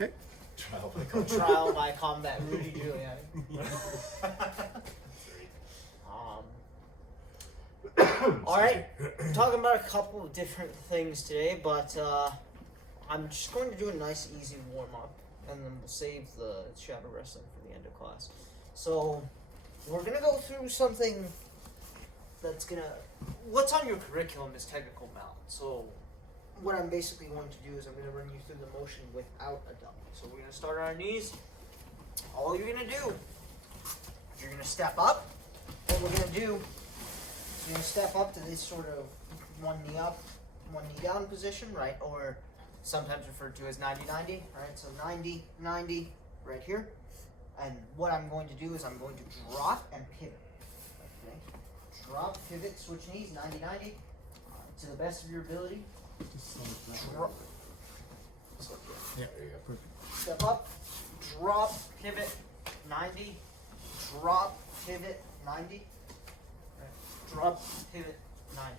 Okay. Trial by combat, Rudy Giuliani. All right, talking about a couple of different things today, but I'm just going to do a nice, easy warm-up, and then we'll save the shadow wrestling for the end of class. So we're gonna go through something that's gonna. What's on your curriculum is technical mount. So what I'm basically going to do is I'm gonna run you through the motion without a dummy. So we're gonna start on our knees. All you're gonna do, you're gonna step up. What we're gonna do. You're going to step up to this sort of one knee up, one knee down position, right? Or sometimes referred to as 90-90, right? So 90-90 right here. And what I'm going to do is I'm going to drop and pivot. Okay? Drop, pivot, switch knees, 90-90. To the best of your ability. Drop. Yeah, perfect. Step up, drop, pivot, 90. Drop, pivot, 90. Drop, pivot, 90.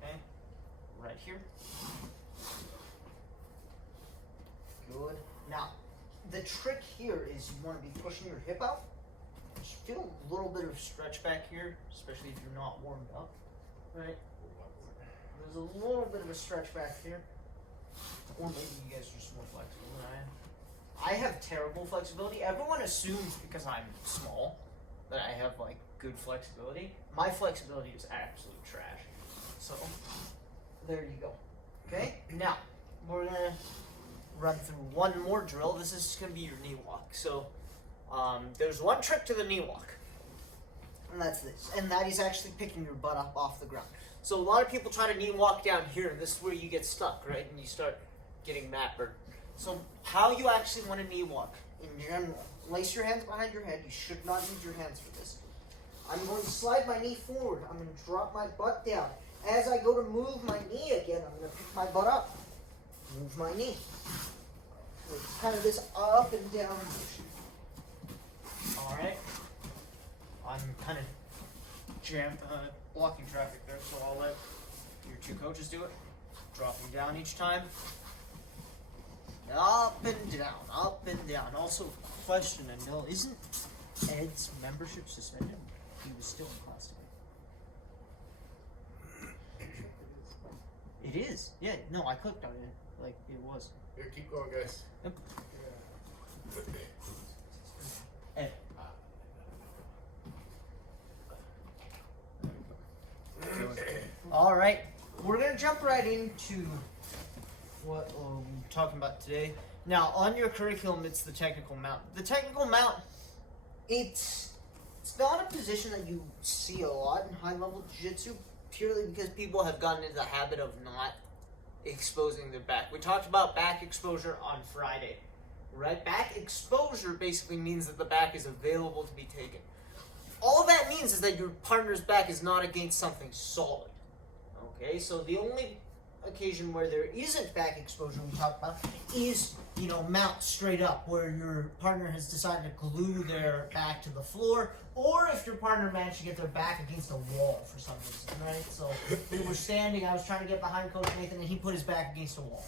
Okay? Right here. Good. Now, the trick here is you want to be pushing your hip out. Just feel a little bit of stretch back here, especially if you're not warmed up. Right? There's a little bit of a stretch back here. Or maybe you guys are just more flexible than I am. I have terrible flexibility. Everyone assumes because I'm small that I have like good flexibility. My flexibility is absolute trash. So there you go. Okay? Now we're gonna run through one more drill. This is gonna be your knee walk. So there's one trick to the knee walk. And that's this. And that is actually picking your butt up off the ground. So a lot of people try to knee walk down here, and this is where you get stuck, right? And you start getting mat burn. So how you actually want to knee walk in general. Lace your hands behind your head. You should not use your hands for this. I'm going to slide my knee forward. I'm going to drop my butt down. As I go to move my knee again, I'm going to pick my butt up. Move my knee. It's kind of this up and down motion. Alright. I'm kind of blocking traffic there, so I'll let your two coaches do it. Dropping down each time. Up and down, up and down. Also, question, and no, isn't Ed's membership suspended? He was still in class today. It is. Yeah, no, I clicked on it. Like, it was. Here, keep going, guys. Yep. Ed. All right, we're gonna jump right into what we're talking about today. Now, on your curriculum, it's the technical mount. The technical mount, it's not a position that you see a lot in high-level jiu-jitsu, purely because people have gotten into the habit of not exposing their back. We talked about back exposure on Friday, right? Back exposure basically means that the back is available to be taken. All that means is that your partner's back is not against something solid. Okay, so the only occasion where there isn't back exposure we talk about is, mount straight up, where your partner has decided to glue their back to the floor, or if your partner managed to get their back against a wall for some reason, right? So we were standing, I was trying to get behind Coach Nathan, and he put his back against a wall,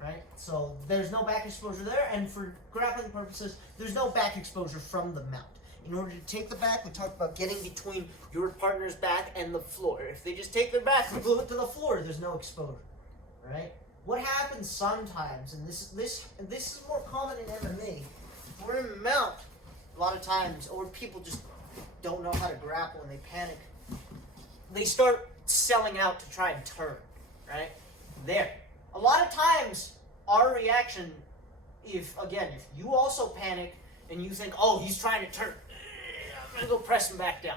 right? So there's no back exposure there, and for grappling purposes, there's no back exposure from the mount. In order to take the back, we talked about getting between your partner's back and the floor. If they just take their back and glue it to the floor, there's no exposure, right? What happens sometimes, and this is more common in MMA, if we're in mount, a lot of times, or people just don't know how to grapple and they panic, they start selling out to try and turn, right? There. A lot of times, our reaction, if you also panic and you think, oh, he's trying to turn, I'm going to go press him back down.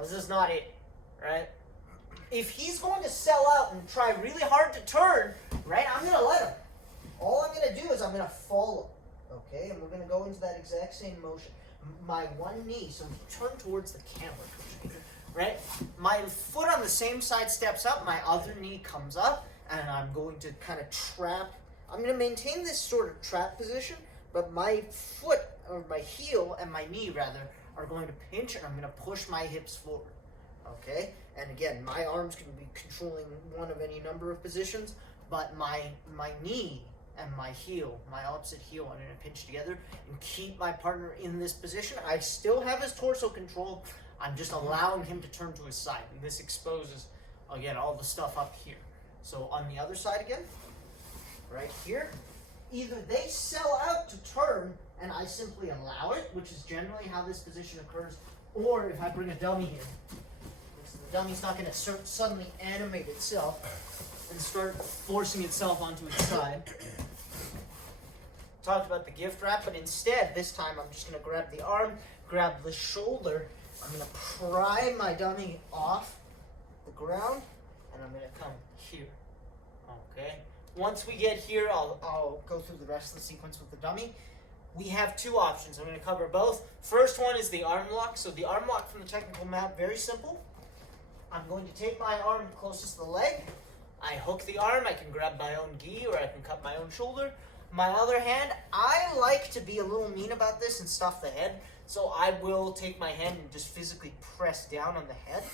This is not it, right? If he's going to sell out and try really hard to turn, right, I'm going to let him. All I'm going to do is I'm going to follow, okay? And we're going to go into that exact same motion. My one knee, so turn towards the camera, right? My foot on the same side steps up, my other knee comes up, and I'm going to kind of trap. I'm going to maintain this sort of trap position, but my foot, or my heel and my knee, rather, are going to pinch, and I'm going to push my hips forward, okay? And again, my arms can be controlling one of any number of positions, but my knee and my heel, my opposite heel, I'm going to pinch together and keep my partner in this position. I still have his torso control. I'm just allowing him to turn to his side. And this exposes, again, all the stuff up here. So on the other side again, right here, either they sell out to turn and I simply allow it, which is generally how this position occurs, or if I bring a dummy here, the dummy's not going to suddenly animate itself and start forcing itself onto its side. Talked about the gift wrap, but instead, this time I'm just going to grab the arm, grab the shoulder, I'm going to pry my dummy off the ground, and I'm going to come here. Okay? Once we get here, I'll go through the rest of the sequence with the dummy. We have two options. I'm going to cover both. First one is the arm lock. So the arm lock from the technical mount, very simple. I'm going to take my arm closest to the leg. I hook the arm. I can grab my own gi or I can cut my own shoulder. My other hand, I like to be a little mean about this and stuff the head. So I will take my hand and just physically press down on the head.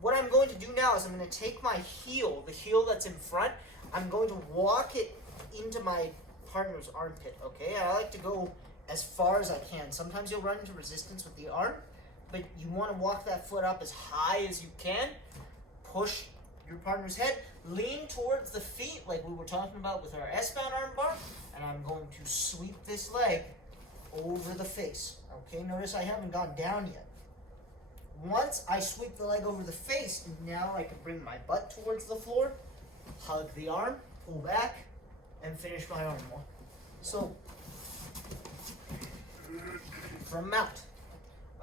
What I'm going to do now is I'm going to take my heel, the heel that's in front, I'm going to walk it into my partner's armpit, okay? I like to go as far as I can. Sometimes you'll run into resistance with the arm, but you want to walk that foot up as high as you can. Push your partner's head. Lean towards the feet like we were talking about with our S-bound armbar, and I'm going to sweep this leg over the face, okay? Notice I haven't gone down yet. Once I sweep the leg over the face, now I can bring my butt towards the floor, hug the arm, pull back, and finish my arm walk. So, from mount,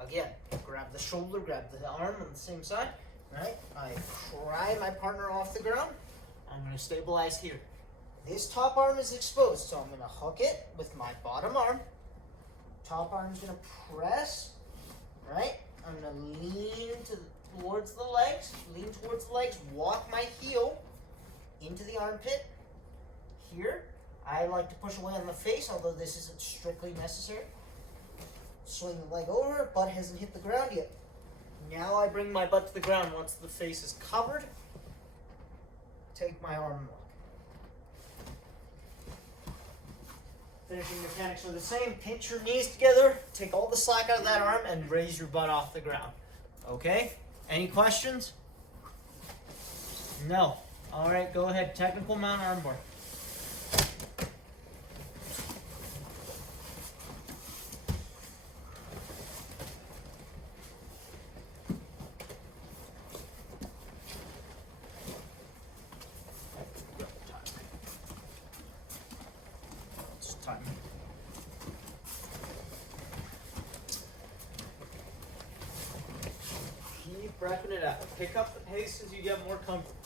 again, grab the shoulder, grab the arm on the same side, right? I pry my partner off the ground. I'm going to stabilize here. This top arm is exposed, so I'm going to hook it with my bottom arm. Top arm's going to press, right? I'm going to lean towards the legs, walk my heel into the armpit. Here, I like to push away on the face, although this isn't strictly necessary. Swing the leg over, butt hasn't hit the ground yet. Now I bring my butt to the ground once the face is covered. Take my arm lock. Finishing mechanics are the same. Pinch your knees together, take all the slack out of that arm, and raise your butt off the ground. Okay? Any questions? No. All right, go ahead. Technical mount armbar. Time. Keep wrapping it out. Pick up the pace as you get more comfortable.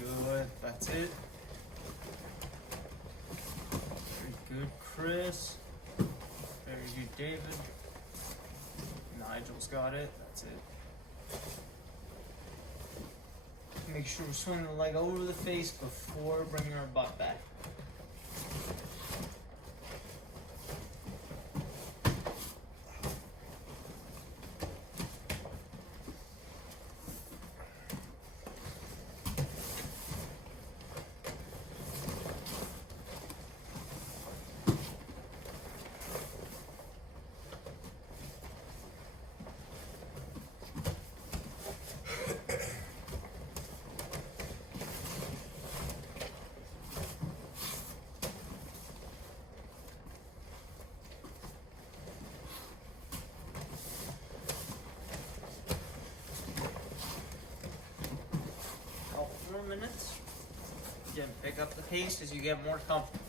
Good. That's it. Very good, Chris. Very good, David. Nigel's got it. That's it. Make sure we swing the leg over the face before bringing our butt back. Minutes. Again, pick up the pace as you get more comfortable.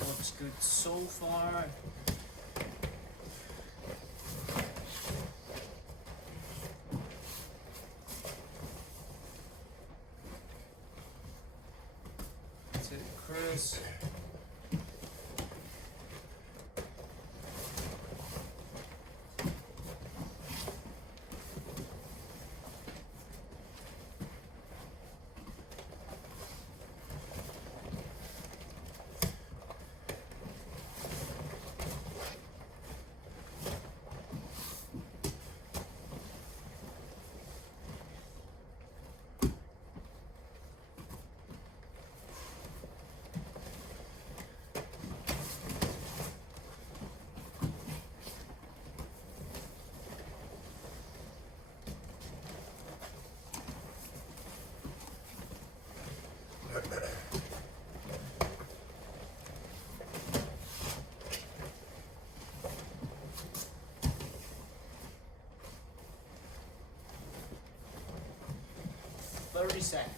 Looks good so far. That's it, Chris. 30 seconds.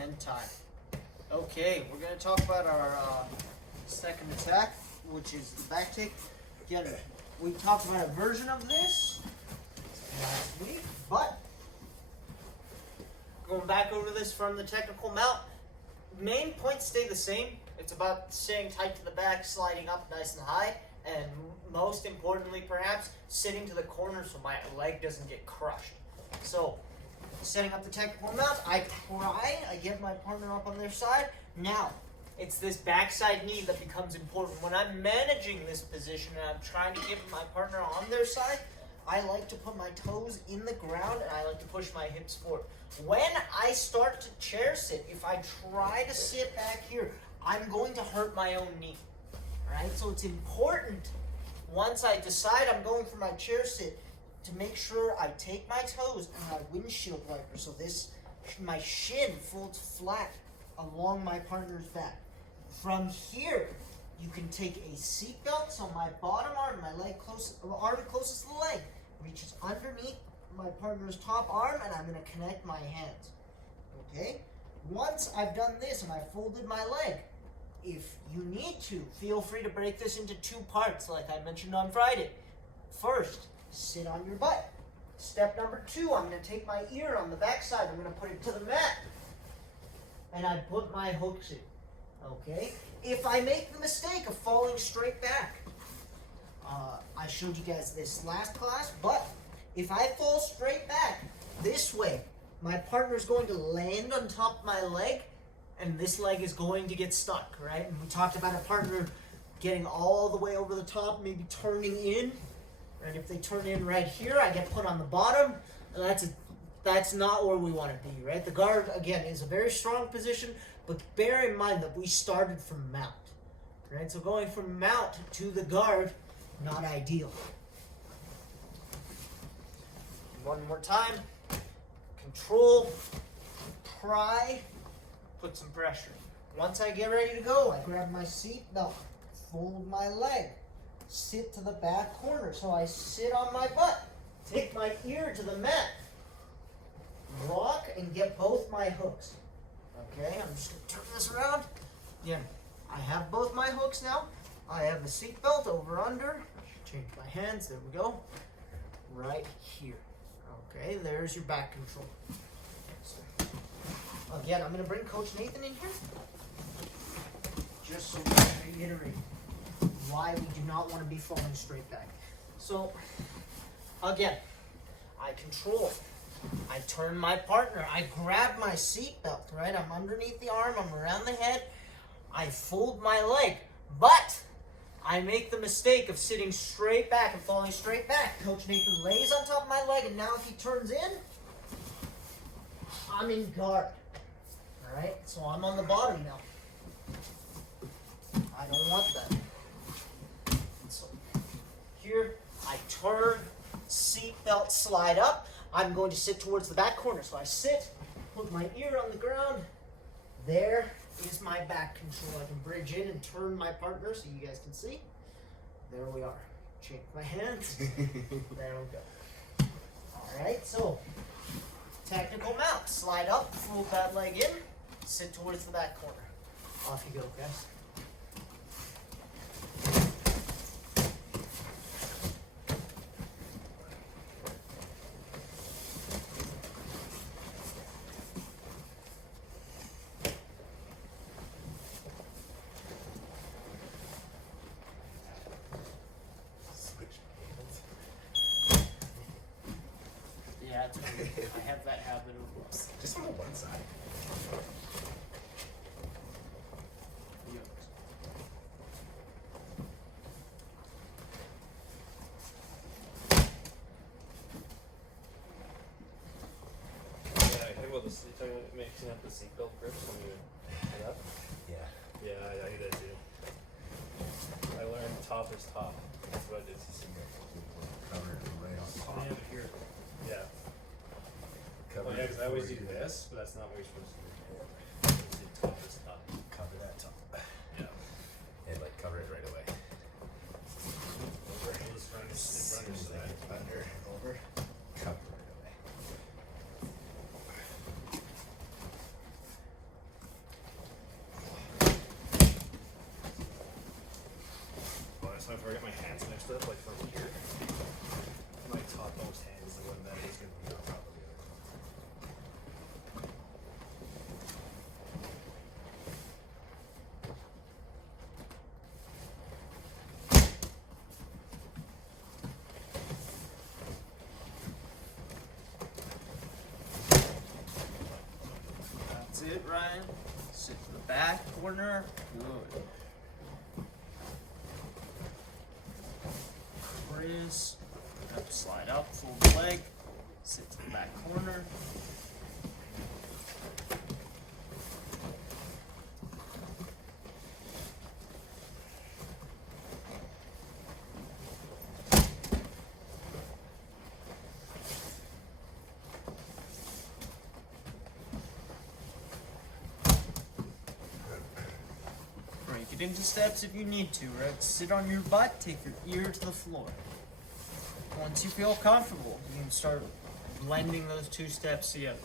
And time. Okay, we're going to talk about our second attack, which is the backtake. Again, we talked about a version of this last week, but going back over this from the technical mount, main points stay the same. It's about staying tight to the back, sliding up nice and high, and most importantly, perhaps, sitting to the corner so my leg doesn't get crushed. So, setting up the technical mount, I get my partner up on their side. Now, it's this backside knee that becomes important. When I'm managing this position and I'm trying to get my partner on their side, I like to put my toes in the ground and I like to push my hips forward. When I start to chair sit, if I try to sit back here, I'm going to hurt my own knee. Alright, so it's important once I decide I'm going for my chair sit to make sure I take my toes and my windshield wiper so my shin folds flat along my partner's back. From here, you can take a seat belt so my bottom arm, my arm closest to the leg, reaches underneath my partner's top arm, and I'm going to connect my hands. Okay? Once I've done this and I've folded my leg, if you need to, feel free to break this into two parts like I mentioned on Friday. First, sit on your butt. Step number 2, I'm going to take my ear on the back side. I'm going to put it to the mat. And I put my hooks in. Okay? If I make the mistake of falling straight back, I showed you guys this last class, but if I fall straight back this way, my partner's going to land on top of my leg, and this leg is going to get stuck, right? And we talked about a partner getting all the way over the top, maybe turning in. And if they turn in right here, I get put on the bottom. That's not where we want to be, right? The guard, again, is a very strong position, but bear in mind that we started from mount, right? So going from mount to the guard, not ideal. One more time. Control, pry, put some pressure. Once I get ready to go, I grab my seat belt, fold my leg, sit to the back corner. So I sit on my butt, take my ear to the mat, rock, and get both my hooks. Okay, I'm just going to turn this around. Again, I have both my hooks now. I have the seat belt over under. Change my hands, there we go. Right here. Okay, there's your back control. So, again, I'm going to bring Coach Nathan in here. Just so we can reiterate why we do not want to be falling straight back. So, again, I control. I turn my partner. I grab my seat belt, right? I'm underneath the arm. I'm around the head. I fold my leg. But I make the mistake of sitting straight back and falling straight back. Coach Nathan lays on top of my leg, and now if he turns in, I'm in guard. All right? So I'm on the bottom now. I don't want that. So here, I turn, seat belt slide up. I'm going to sit towards the back corner. So I sit, put my ear on the ground. There is my back control. I can bridge in and turn my partner so you guys can see. There we are. Change my hands. There we go. Alright, so technical mount. Slide up, fold that leg in, sit towards the back corner. Off you go, guys. Yeah, it's weird. I have that habit of Just on the one side. mixing up the seatbelt grips when you head up? Yeah. Yeah, I do that too. I learned top is top. That's what it is. Cover it right on top. Yeah, here. Yeah. Cover Well, yeah, because I always do before you this, but that's not what you're supposed to do. You're supposed to do top is top. Cover that top. Yeah. And like cover it right away. Over. We'll just run your side. Under. Over. Cover right away. Oh, that's not if I get my hands mixed up, like from here. My topmost hand is the one that is going to be on top of the other one. That's it, Ryan. Sit to the back corner. Good. Chris. Have to slide up, fold the leg. Sit to the back corner. Break it into steps if you need to, right? Sit on your butt, take your ear to the floor. Once you feel comfortable, you can start blending those two steps together.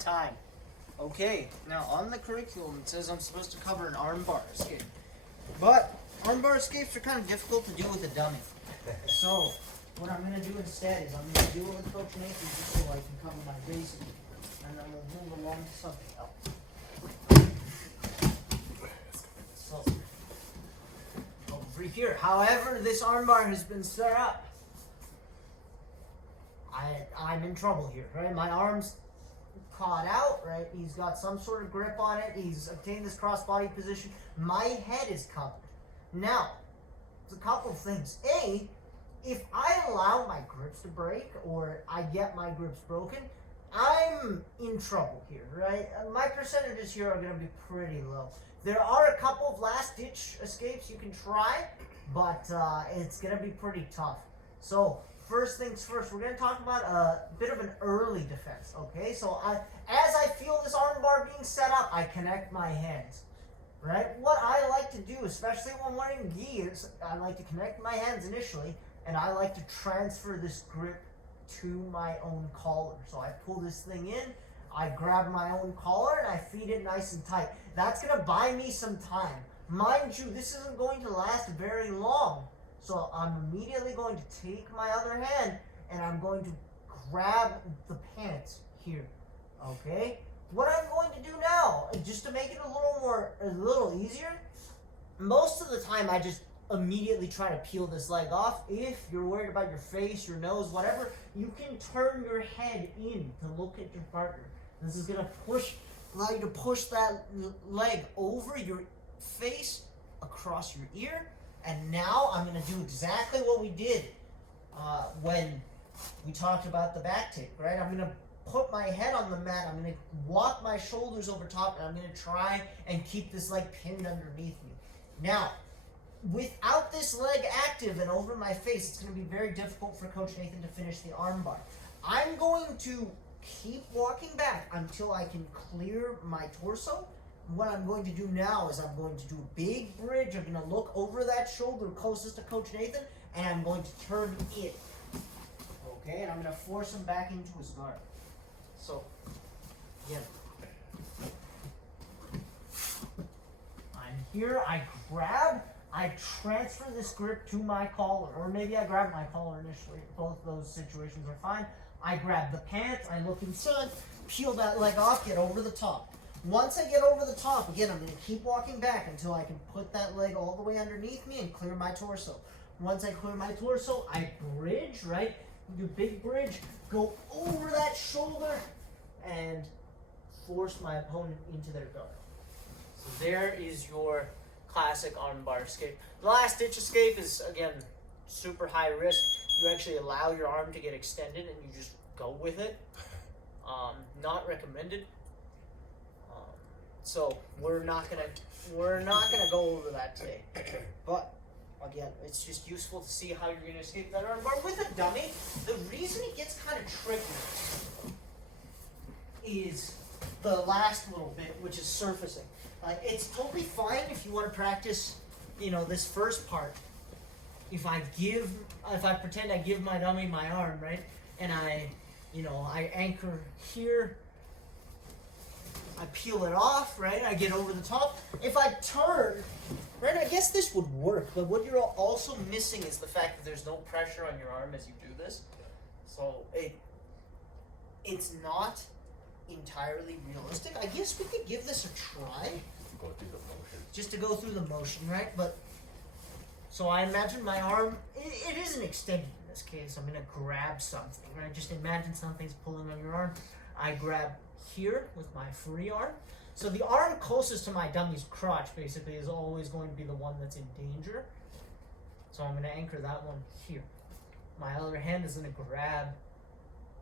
Time. Okay, now on the curriculum it says I'm supposed to cover an armbar escape. But armbar escapes are kind of difficult to do with a dummy. So what I'm going to do instead is I'm going to do it with Coach Nathan just so I can cover my base and then we'll move along to something else. So over here, however this armbar has been set up, I'm in trouble here, right? My arm's caught out, right? He's got some sort of grip on it. He's obtained this cross-body position. My head is covered. Now, there's a couple of things. A, if I allow my grips to break or I get my grips broken, I'm in trouble here, right? My percentages here are going to be pretty low. There are a couple of last-ditch escapes you can try, but it's going to be pretty tough. So, first things first, we're going to talk about a bit of an early defense, okay? So, as I feel this armbar being set up, I connect my hands, right? What I like to do, especially when wearing gi, is I like to connect my hands initially, and I like to transfer this grip to my own collar. So I pull this thing in, I grab my own collar, and I feed it nice and tight. That's going to buy me some time. Mind you, this isn't going to last very long. So I'm immediately going to take my other hand, and I'm going to grab the pants here, okay? What I'm going to do now, just to make it a little easier, most of the time I just immediately try to peel this leg off. If you're worried about your face, your nose, whatever, you can turn your head in to look at your partner. This is going to allow you to push that leg over your face, across your ear, and now I'm going to do exactly what we did when we talked about the backtake, right? I'm going to put my head on the mat, I'm going to walk my shoulders over top, and I'm going to try and keep this leg pinned underneath me. Now, without this leg active and over my face, it's going to be very difficult for Coach Nathan to finish the armbar. I'm going to keep walking back until I can clear my torso, what I'm going to do now is I'm going to do a big bridge. I'm going to look over that shoulder closest to Coach Nathan, and I'm going to turn in. Okay, and I'm going to force him back into his guard. So, again. I'm here, I grab, I transfer this grip to my collar, or maybe I grab my collar initially. Both those situations are fine. I grab the pants, I look inside, peel that leg off, get over the top. Once I get over the top, again, I'm going to keep walking back until I can put that leg all the way underneath me and clear my torso. Once I clear my torso, I bridge, right? Do big bridge, go over that shoulder, and force my opponent into their guard. So there is your classic armbar escape. The last ditch escape is, again, super high risk. You actually allow your arm to get extended and you just go with it. Not recommended. So we're not gonna go over that today. But again, it's just useful to see how you're gonna escape that armbar with a dummy. The reason it gets kind of tricky is the last little bit, which is surfacing. It's totally fine if you want to practice, this first part. If I pretend I give my dummy my arm, right, and I anchor here, I peel it off, right, I get over the top. If I turn, right, I guess this would work, but what you're also missing is the fact that there's no pressure on your arm as you do this. So it's not entirely realistic. I guess we could give this a try. Go through the motion. Just to go through the motion, right? But so I imagine my arm, it isn't extended in this case. I'm gonna grab something, right? Just imagine something's pulling on your arm. I grab here with my free arm. So the arm closest to my dummy's crotch basically is always going to be the one that's in danger. So I'm gonna anchor that one here. My other hand is gonna grab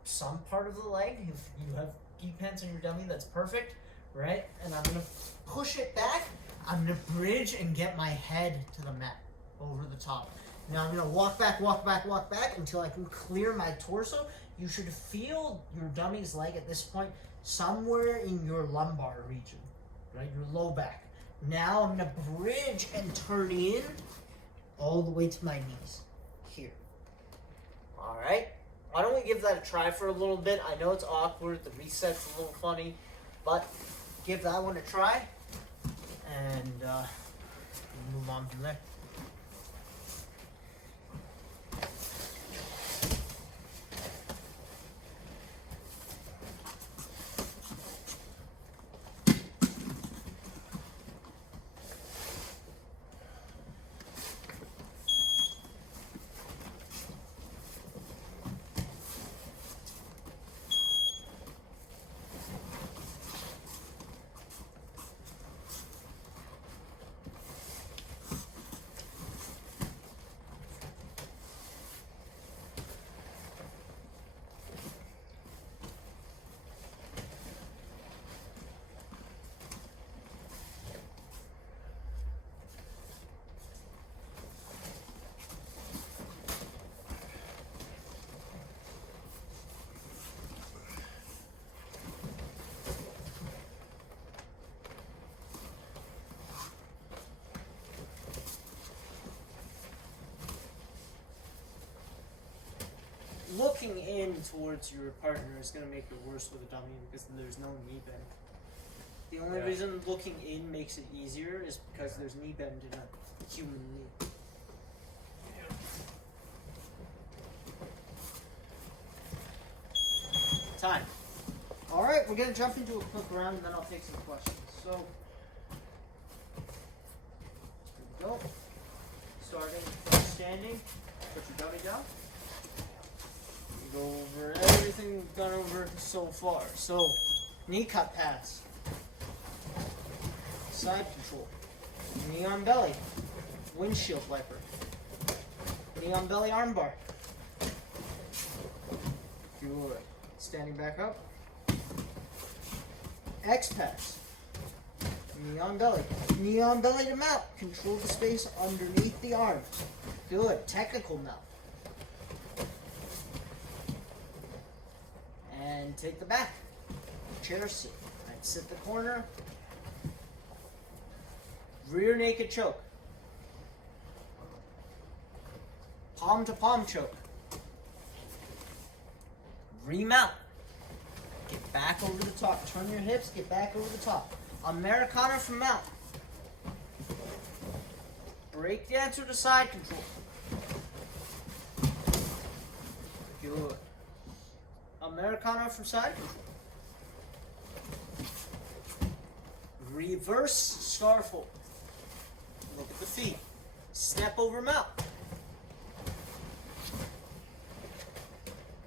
some part of the leg. If you have gi pants on your dummy, that's perfect, right? And I'm gonna push it back. I'm gonna bridge and get my head to the mat over the top. Now I'm gonna walk back until I can clear my torso. You should feel your dummy's leg at this point somewhere in your lumbar region, right? Your low back. Now I'm gonna bridge and turn in all the way to my knees here. All right. Why don't we give that a try for a little bit? I know it's awkward, the reset's a little funny, but give that one a try, and move on from there. Looking in towards your partner is going to make it worse with a dummy because there's no knee bend. The only reason looking in makes it easier is because there's knee bend in a human knee. Time. Alright, we're going to jump into a quick round and then I'll take some questions. So, here we go. Starting from standing, put your dummy down. Go over everything we've gone over so far. So, knee cut pass, side control, knee on belly, windshield wiper, knee on belly armbar. Good. Standing back up. X pass. Knee on belly to mount. Control the space underneath the arm. Good. Technical mount. And take the back. Chair sit. Right, sit the corner. Rear naked choke. Palm to palm choke. Remount. Get back over the top. Turn your hips, get back over the top. Americana from mount. Break dancer to side control. Good. Americana from side control. Reverse scarf hold. Look at the feet. Step over mount.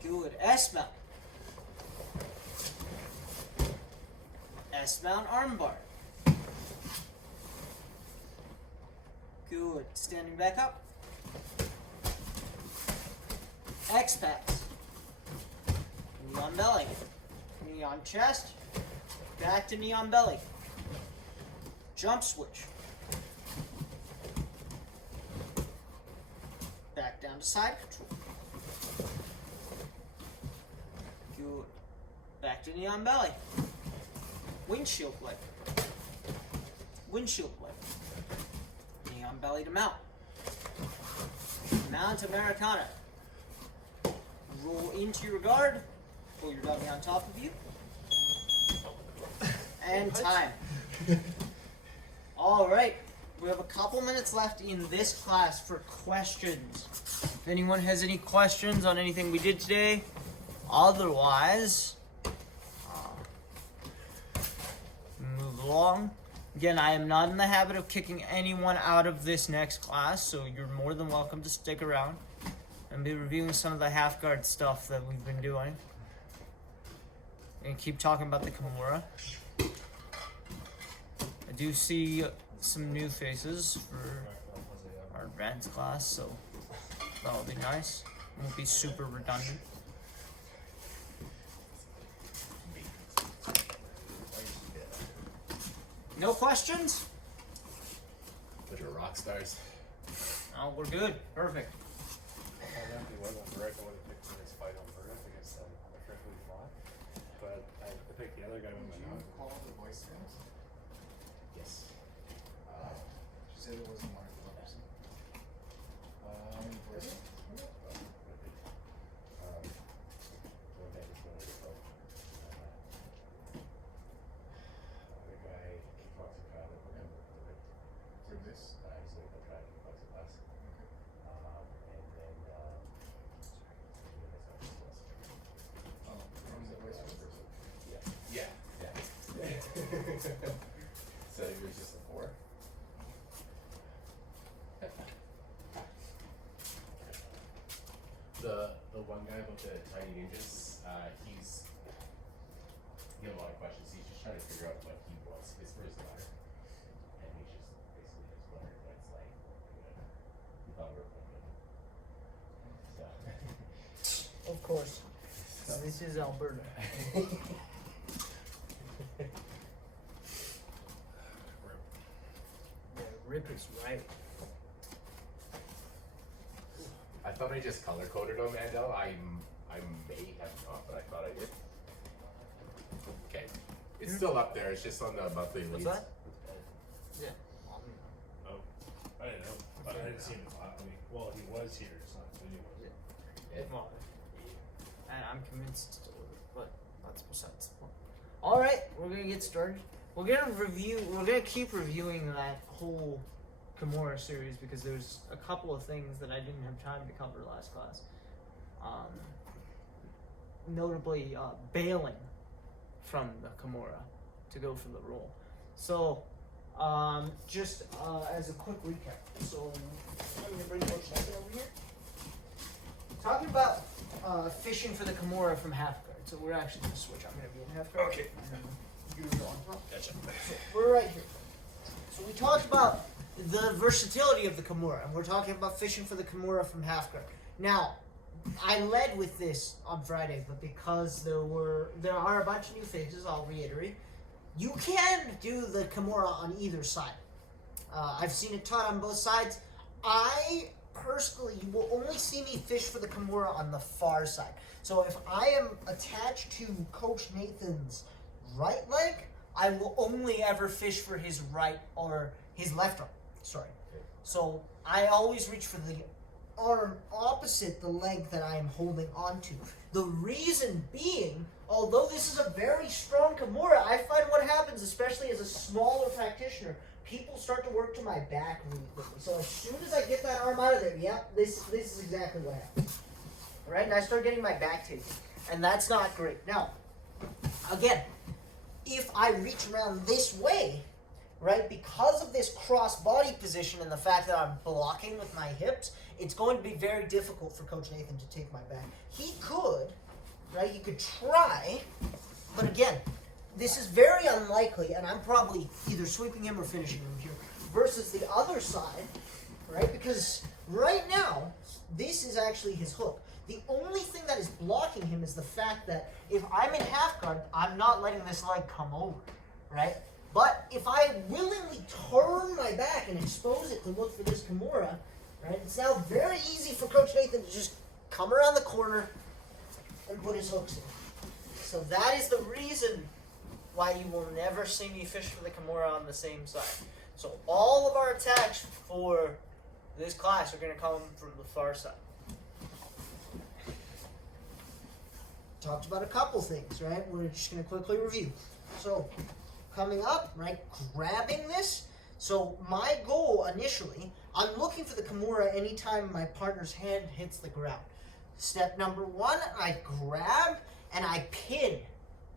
Good. S mount. S mount armbar. Good. Standing back up. X pass. Knee on belly. Knee on chest. Back to knee on belly. Jump switch. Back down to side control. Good. Back to knee on belly. Windshield leg. Windshield leg. Knee on belly to mount. Mount Americana. Roll into your guard. Pull your dummy on top of you. And time. Alright. We have a couple minutes left in this class for questions. If anyone has any questions on anything we did today, otherwise, move along. Again, I am not in the habit of kicking anyone out of this next class, so you're more than welcome to stick around and be reviewing some of the half guard stuff that we've been doing. And keep talking about the kimura. I do see some new faces for our advanced class, so that'll be nice. Won't be super redundant. No questions? Bunch of rock stars. Oh, we're good. Perfect. I don't think it was on Burek. I would have picked this fight on Burek against the friend we fought. But I picked the other guy with my dog. Call the voice names? Yes. She said it wasn't Mark Robinson. Voice names? The guy kickboxing trial that we're in. For this? He's like the trial kickboxing class. And then Oh, from the voice names. yeah. So he was just a 4. The one guy about the tiny ninjas, he's he had a lot of questions. He's just trying to figure out what he wants. His first letter, and he's just basically just wondering what it's like. He thought we were playing. So. Of course. This is Alberta. Yeah, Rip is right. I thought I just color coded him, Mandel. I may have not, but I thought I did. Okay, it's still up there. It's just on the monthly What's leads. that? Yeah. Oh, I didn't know. But I didn't see him. I mean, well, he was here. It's not video. Yeah. Well, and I'm convinced it's delivered, but that's besides the point. All right, we're gonna get started. We're gonna keep reviewing that whole Kimura series because there's a couple of things that I didn't have time to cover last class. Notably, bailing from the Kimura to go for the roll. So, just as a quick recap. So, I'm gonna bring Coach Nathan over here. Talking about fishing for the Kimura from half guard. So we're actually gonna switch. I'm gonna be in half guard. Okay. And you're on top. Gotcha. So we're right here. So we talked about the versatility of the Kimura, and we're talking about fishing for the Kimura from half guard. Now, I led with this on Friday, but because there are a bunch of new faces, I'll reiterate. You can do the Kimura on either side. I've seen it taught on both sides. I personally, you will only see me fish for the Kimura on the far side. So if I am attached to Coach Nathan's right leg, I will only ever fish for his right or his left arm. Sorry. So I always reach for the arm opposite the leg that I am holding onto. The reason being, although this is a very strong kimura, I find what happens, especially as a smaller practitioner, people start to work to my back really quickly. So as soon as I get that arm out of there, this is exactly what happens. Right? And I start getting my back taken. And that's not great. Now, again, if I reach around this way, right, because of this cross body position and the fact that I'm blocking with my hips, it's going to be very difficult for Coach Nathan to take my back. He could, right, he could try, but again, this is very unlikely, and I'm probably either sweeping him or finishing him here, versus the other side, right, because right now, this is actually his hook. The only thing that is blocking him is the fact that if I'm in half guard, I'm not letting this leg come over, right? But if I willingly turn my back and expose it to look for this kimura, right, it's now very easy for Coach Nathan to just come around the corner and put his hooks in. So that is the reason why you will never see me fish for the kimura on the same side. So all of our attacks for this class are going to come from the far side. Talked about a couple things, right? We're just going to quickly review. So coming up, right, grabbing this. So my goal initially, I'm looking for the kimura anytime my partner's hand hits the ground. Step number one, I grab and I pin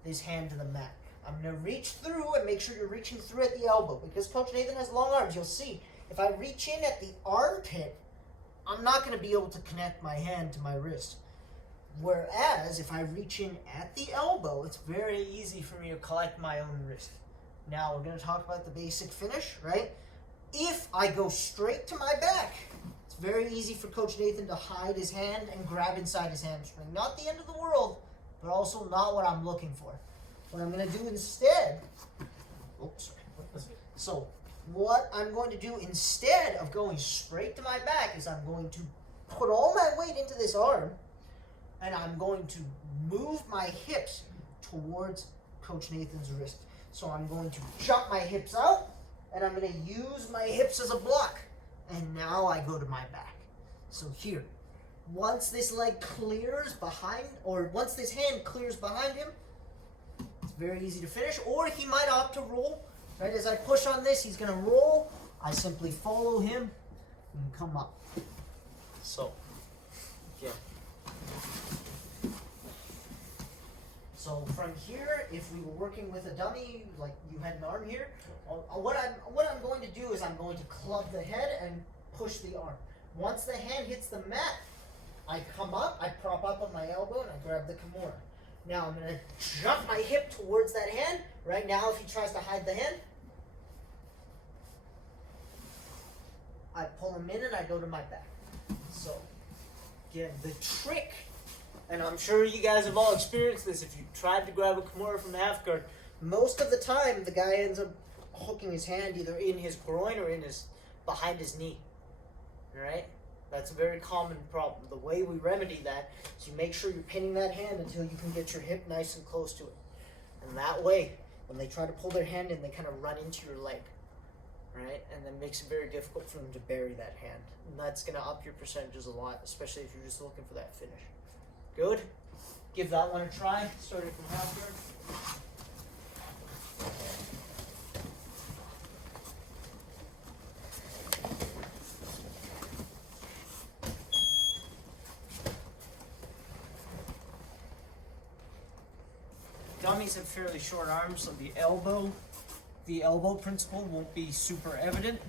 his hand to the mat. I'm going to reach through and make sure you're reaching through at the elbow. Because Coach Nathan has long arms, you'll see. If I reach in at the armpit, I'm not going to be able to connect my hand to my wrist. Whereas if I reach in at the elbow, it's very easy for me to collect my own wrist. Now we're going to talk about the basic finish, right? If I go straight to my back, it's very easy for Coach Nathan to hide his hand and grab inside his hamstring. Not the end of the world, but also not what I'm looking for. What I'm going to do instead, so what I'm going to do instead of going straight to my back is I'm going to put all my weight into this arm, and I'm going to move my hips towards Coach Nathan's wrist. So I'm going to jump my hips out, and I'm going to use my hips as a block. And now I go to my back. So here, once this leg clears behind, or once this hand clears behind him, it's very easy to finish. Or he might opt to roll. Right, as I push on this, he's going to roll. I simply follow him and come up. So, yeah. So from here, if we were working with a dummy, like you had an arm here, what I'm going to do is I'm going to club the head and push the arm. Once the hand hits the mat, I come up, I prop up on my elbow, and I grab the kimura. Now I'm going to jump my hip towards that hand. Right now, if he tries to hide the hand, I pull him in and I go to my back. So, again, the trick, and I'm sure you guys have all experienced this, if you tried to grab a kimura from half guard, most of the time the guy ends up hooking his hand either in his groin or in his behind his knee. Alright? That's a very common problem. The way we remedy that is you make sure you're pinning that hand until you can get your hip nice and close to it. And that way, when they try to pull their hand in, they kind of run into your leg. Right? And then makes it very difficult for them to bury that hand. And that's going to up your percentages a lot, especially if you're just looking for that finish. Good? Give that one a try, starting from half guard. Dummies have fairly short arms, so the elbow principle won't be super evident.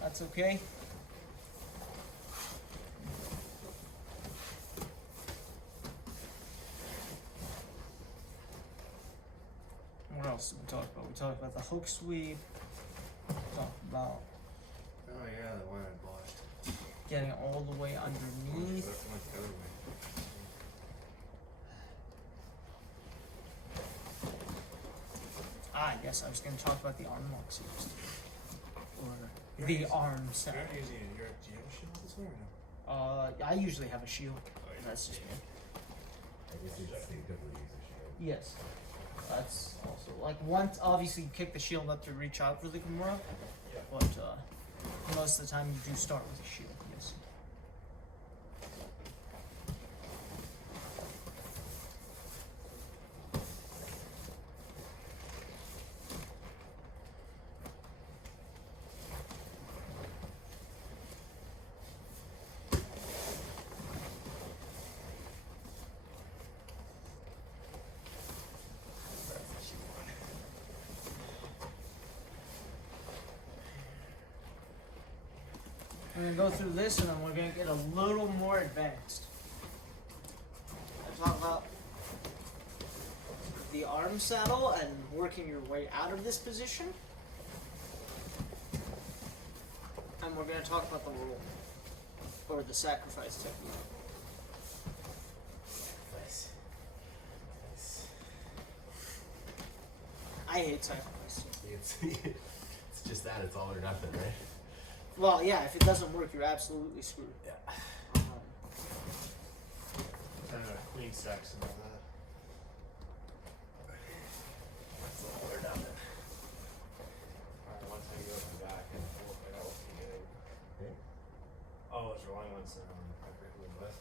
That's okay. What else did we talk about? We talked about the hook sweep. We talked about Oh yeah, the one I bought. getting all the way underneath. Went the other way. Yes, I was going to talk about the arm locks used. Or the arm set. Do you have a shield this way or no? I usually have a shield. Oh, yeah. That's just me. I guess you just need to use a shield. Yes. That's also like once obviously you kick the shield up to reach out for the kimura, Yeah. but most of the time you do start with a shield. Yes. We're gonna go through this and then we're gonna get a little more advanced. I talk about the arm saddle and working your way out of this position. And we're gonna talk about the roll. Or the sacrifice technique. Nice. Nice. I hate sacrifice. It's just that, it's all or nothing, right? Well, yeah, if it doesn't work, you're absolutely screwed. Yeah. Kind of queen stacks and all that. It's all or nothing. Alright, one time you go my back and pull it out and get it. Okay. Oh, it's your long ones I frequently with.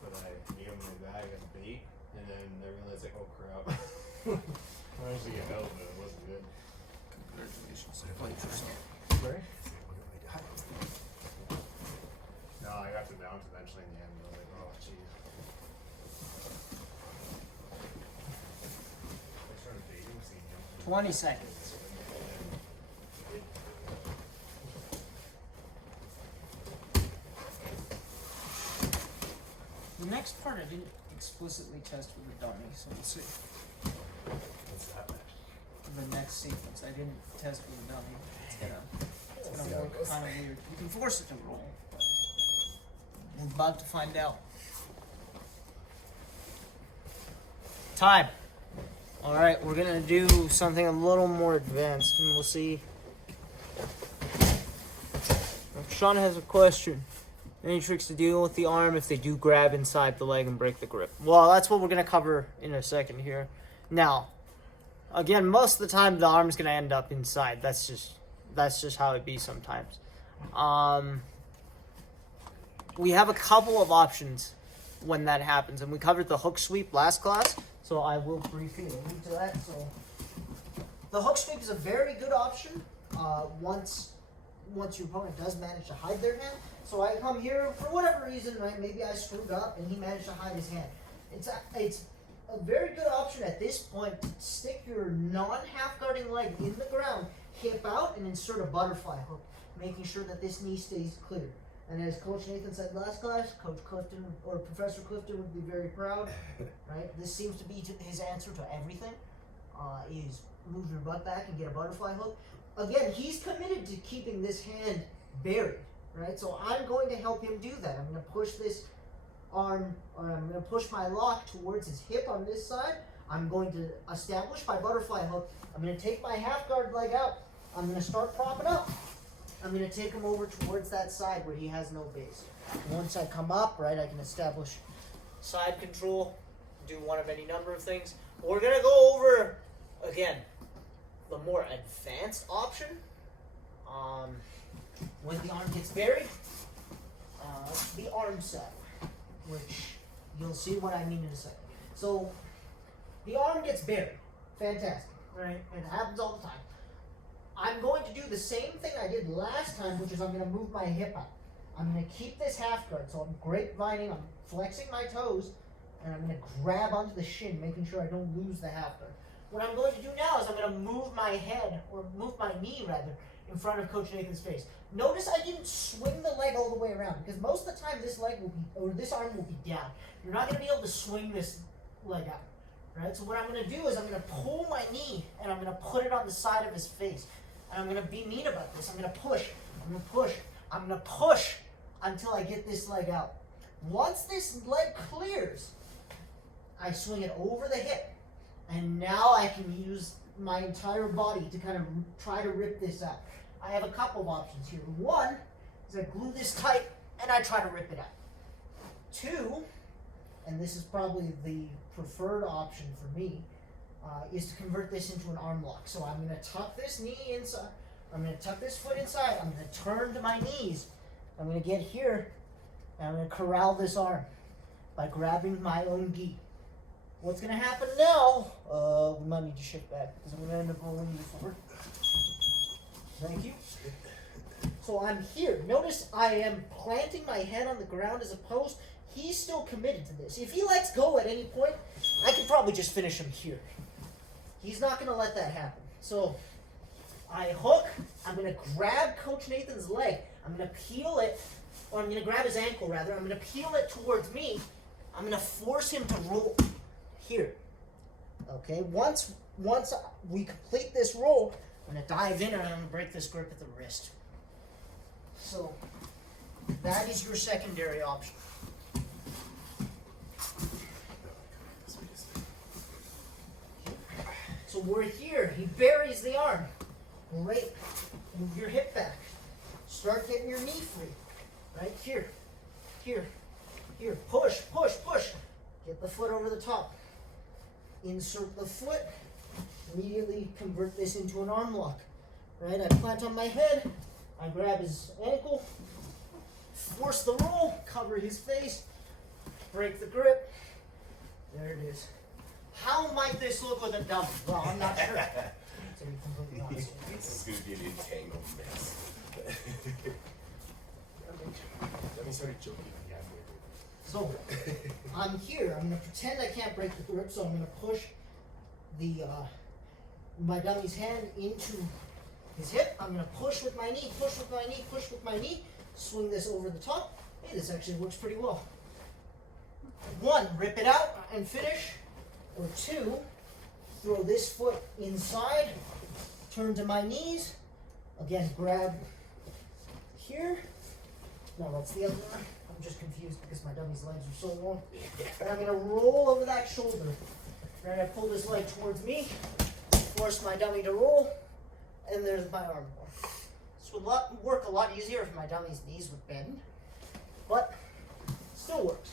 But I gave them my bag as bait, and then I realized like, oh crap. I actually get out, but it wasn't good. Congratulations. Played yourself. Sorry? No, I got to mount eventually in the end. I was like, oh jeez. I started baiting, seeing him. 20 seconds. The next part I didn't explicitly test with the dummy, so we'll see. What's that match? The next sequence I didn't test with the dummy. It's See gonna how it work goes. kind of weird. You can force it to roll, but we're about to find out. Time. All right, we're gonna do something a little more advanced, and we'll see. Sean has a question. Any tricks to deal with the arm if they do grab inside the leg and break the grip? Well, that's what we're gonna cover in a second here. Now, again, most of the time the arm's gonna end up inside. That's just how it be sometimes. We have a couple of options when that happens, and we covered the hook sweep last class, so I will briefly allude to that. So, the hook sweep is a very good option once your opponent does manage to hide their hand. So I come here for whatever reason, right? Maybe I screwed up and he managed to hide his hand. It's a very good option at this point to stick your non-half guarding leg in the ground, hip out, and insert a butterfly hook, making sure that this knee stays clear. And as Coach Nathan said last class, Coach Clifton or Professor Clifton would be very proud, right? This seems to be his answer to everything, is move your butt back and get a butterfly hook. Again, he's committed to keeping this hand buried, right? So I'm going to help him do that. I'm going to push this arm, or I'm going to push my lock towards his hip on this side. I'm going to establish my butterfly hook. I'm going to take my half guard leg out. I'm going to start propping up. I'm going to take him over towards that side where he has no base. Once I come up, right, I can establish side control, do one of any number of things. We're going to go over, again, the more advanced option. When the arm gets buried, the arm saddle, which you'll see what I mean in a second. So, the arm gets buried. Fantastic, right? It happens all the time. I'm going to do the same thing I did last time, which is I'm going to move my hip out. I'm going to keep this half guard, so I'm grapevining, I'm flexing my toes, and I'm going to grab onto the shin, making sure I don't lose the half guard. What I'm going to do now is I'm going to move my head, or move my knee rather, in front of Coach Nathan's face. Notice I didn't swing the leg all the way around, because most of the time this leg will be, or this arm will be down. You're not going to be able to swing this leg out, right? So what I'm going to do is I'm going to pull my knee, and I'm going to put it on the side of his face. And I'm going to be mean about this. I'm going to push, I'm going to push, I'm going to push until I get this leg out. Once this leg clears, I swing it over the hip. And now I can use my entire body to kind of try to rip this out. I have a couple of options here. One is I glue this tight and I try to rip it out. Two, and this is probably the preferred option for me, is to convert this into an arm lock. So I'm going to tuck this knee inside. I'm going to tuck this foot inside. I'm going to turn to my knees. I'm going to get here, and I'm going to corral this arm by grabbing my own gi. What's going to happen now, we might need to shift back because I'm going to end up rolling you forward. Thank you. So I'm here. Notice I am planting my head on the ground as opposed. He's still committed to this. If he lets go at any point, I could probably just finish him here. He's not going to let that happen. So I hook. I'm going to grab Coach Nathan's leg. I'm going to peel it, or I'm going to grab his ankle rather. I'm going to peel it towards me. I'm going to force him to roll here. Okay, once we complete this roll, I'm going to dive in and I'm going to break this grip at the wrist. So that is your secondary option. So we're here. He buries the arm. Great. Move your hip back. Start getting your knee free. Right here. Here. Here. Push, push, push. Get the foot over the top. Insert the foot. Immediately convert this into an arm lock. Right? I plant on my head. I grab his ankle. Force the roll. Cover his face. Break the grip. There it is. How might this look with a dummy? Well, I'm not sure. To be completely honest with you. This is going to be an entangled mess. Let me start joking. So, I'm here. I'm going to pretend I can't break the grip, so I'm going to push the my dummy's hand into his hip. I'm going to push with my knee, push with my knee, push with my knee. Swing this over the top. Hey, this actually works pretty well. 1, rip it out and finish. Or 2, throw this foot inside, turn to my knees, again grab here. No, that's the other one. I'm just confused because my dummy's legs are so long. And I'm going to roll over that shoulder. Right, I pull this leg towards me, force my dummy to roll, and there's my arm bar. This would work a lot easier if my dummy's knees would bend, but still works.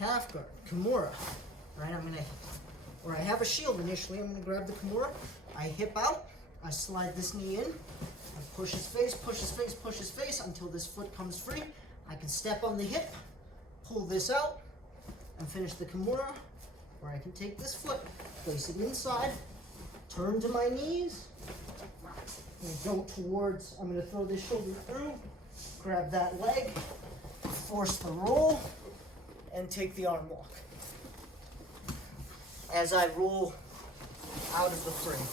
Half guard, kimura, right? Where I have a shield initially, I'm gonna grab the kimura. I hip out, I slide this knee in, I push his face, push his face, push his face until this foot comes free. I can step on the hip, pull this out, and finish the kimura. Where I can take this foot, place it inside, turn to my knees, and go towards. I'm gonna throw this shoulder through, grab that leg, force the roll, and take the arm lock as I roll out of the frame.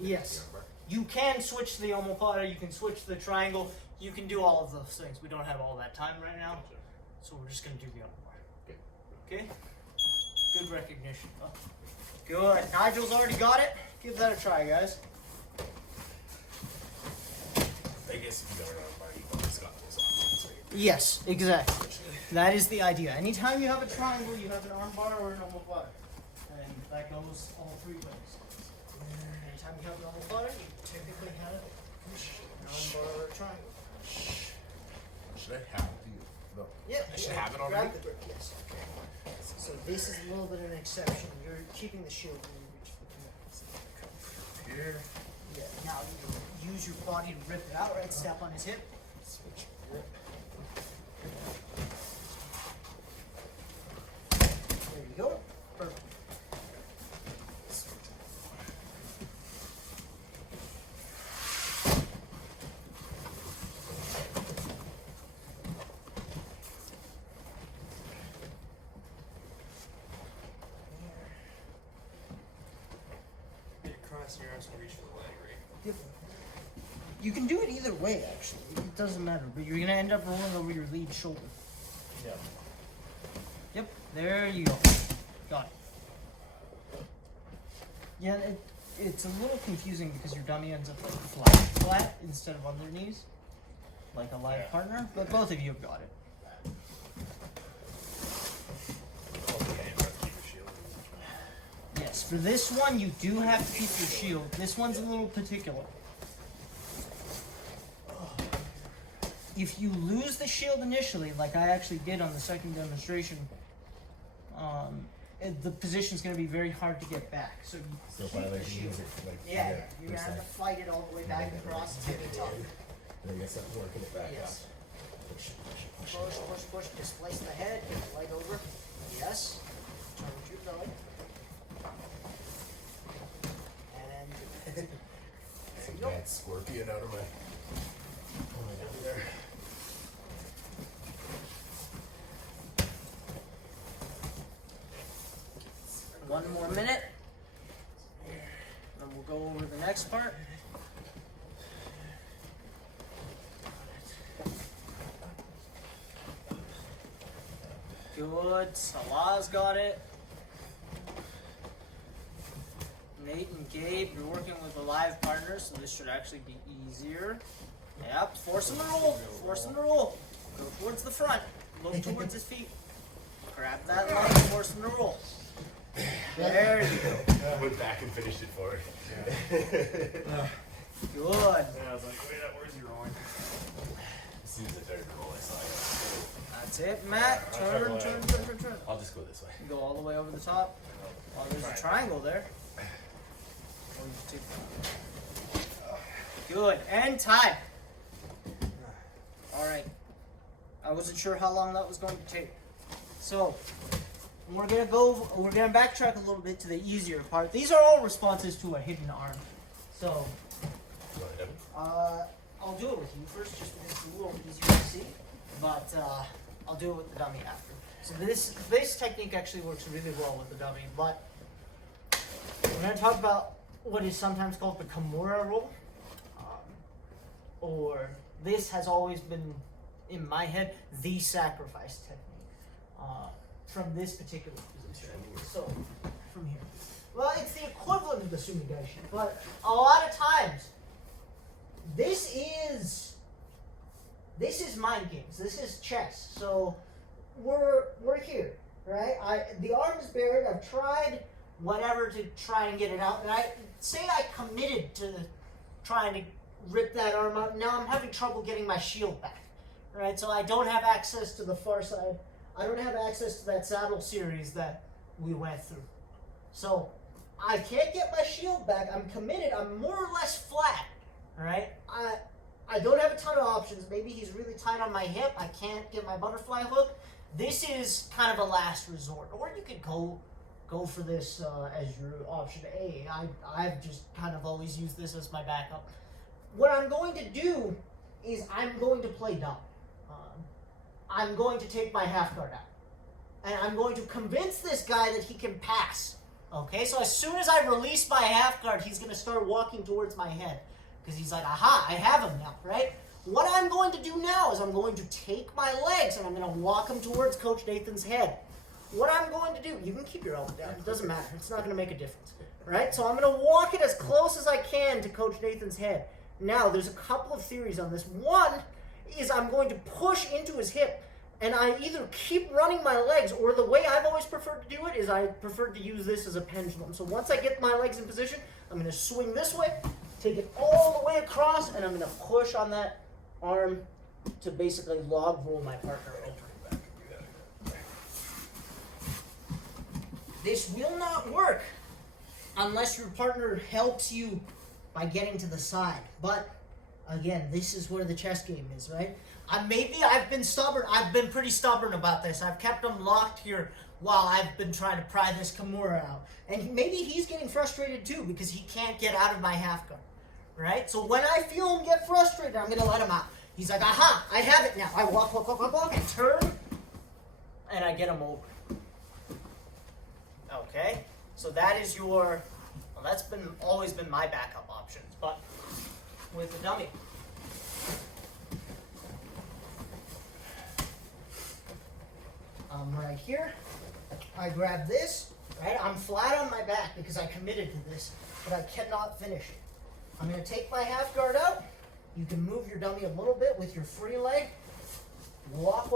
Yes. You can switch to the omoplata, you can switch to the triangle, you can do all of those things. We don't have all that time right now, so we're just going to do the armbar. Okay? Good recognition. Oh, good. Nigel's already got it. Give that a try, guys. I guess if you got an armbar, you always got this on. Yes, exactly. That is the idea. Anytime you have a triangle, you have an armbar or an omoplata. And that goes all 3 ways. Anytime you have an omoplata, you typically have an armbar or a triangle. Should I have the? No. Yeah, I should have it already. Grab the grip, yes. So this is a little bit of an exception. You're keeping the shield when you reach the command. Here. Yeah. Now you use your body to rip it out, right? Step on his hip. Switch grip. There you go. Perfect. Get across your arms and reach for the leg, right? Yep. You can do it either way, actually. It doesn't matter, but you're gonna end up rolling over your lead shoulder. Yeah. Yep. There you go. Got it. Yeah, it's a little confusing because your dummy ends up like flat instead of on their knees, like a live partner. But both of you have got it. Okay, I'm gonna keep your shield. For this one, you do have to keep your shield. This one's a little particular. If you lose the shield initially, like I actually did on the second demonstration, the position's going to be very hard to get back. So you So keep if I the like shield. use it like Yeah, here, you're going to have to first fight it all the way back across to the top. and I guess I'm working it back Yes. up. Push, push, Push, push, push. Displace the head. Get the leg over. Yes. Turn your belly. And there you go. That scorpion out of my. Oh my God, there. One more minute. And we'll go over the next part. Good. Salah's got it. Nate and Gabe, you're working with a live partner, so this should actually be easier. Yep, force him to roll. Force him to roll. Go towards the front. Look towards his feet. Grab that leg, force him to roll. There you go. I went back and finished it for it. Good. Yeah, I was like, wait up, where's he rolling? As soon as I started to roll, I saw it. That's it, Matt. Turn, turn, turn, turn, turn. I'll just go this way. You go all the way over the top. Oh, there's a triangle there. One, two. Good. And time. All right. I wasn't sure how long that was going to take. So we're gonna backtrack a little bit to the easier part. These are all responses to a hidden arm. So You want it, Evan? I'll do it with you first, just because it's a little easier to see. But I'll do it with the dummy after. So this technique actually works really well with the dummy. But we're gonna talk about what is sometimes called the kimura roll, or this has always been in my head the sacrifice technique. From this particular position. So, from here. Well, it's the equivalent of the sumigashi, but a lot of times, this is mind games. This is chess. So, we're here, right? The arm is buried. I've tried whatever to try and get it out, and I committed to trying to rip that arm out. Now I'm having trouble getting my shield back, right? So I don't have access to the far side. I don't have access to that saddle series that we went through. So I can't get my shield back. I'm committed. I'm more or less flat, right? I don't have a ton of options. Maybe he's really tight on my hip. I can't get my butterfly hook. This is kind of a last resort. Or you could go for this as your option A. I've just kind of always used this as my backup. What I'm going to do is I'm going to play dumb. I'm going to take my half guard out. And I'm going to convince this guy that he can pass. Okay, so as soon as I release my half guard, he's going to start walking towards my head. Because he's like, aha, I have him now, right? What I'm going to do now is I'm going to take my legs and I'm going to walk him towards Coach Nathan's head. What I'm going to do, you can keep your elbow down. It doesn't matter. It's not going to make a difference, right? So I'm going to walk it as close as I can to Coach Nathan's head. Now, there's a couple of theories on this. One is I'm going to push into his hip, and I either keep running my legs, or the way I've always preferred to do it is I prefer to use this as a pendulum. So once I get my legs in position, I'm going to swing this way, take it all the way across, and I'm going to push on that arm to basically log roll my partner over. This will not work unless your partner helps you by getting to the side. But again, this is where the chess game is, right? I've been stubborn. I've been pretty stubborn about this. I've kept them locked here while I've been trying to pry this kimura out. And maybe he's getting frustrated too because he can't get out of my half guard, right? So when I feel him get frustrated, I'm going to let him out. He's like, aha, I have it now. I walk, and turn, and I get him over. Okay? So that is that's always been my backup options. But with the dummy, right here, I grab this, right? I'm flat on my back because I committed to this, but I cannot finish it. I'm going to take my half guard out. You can move your dummy a little bit with your free leg. Walk.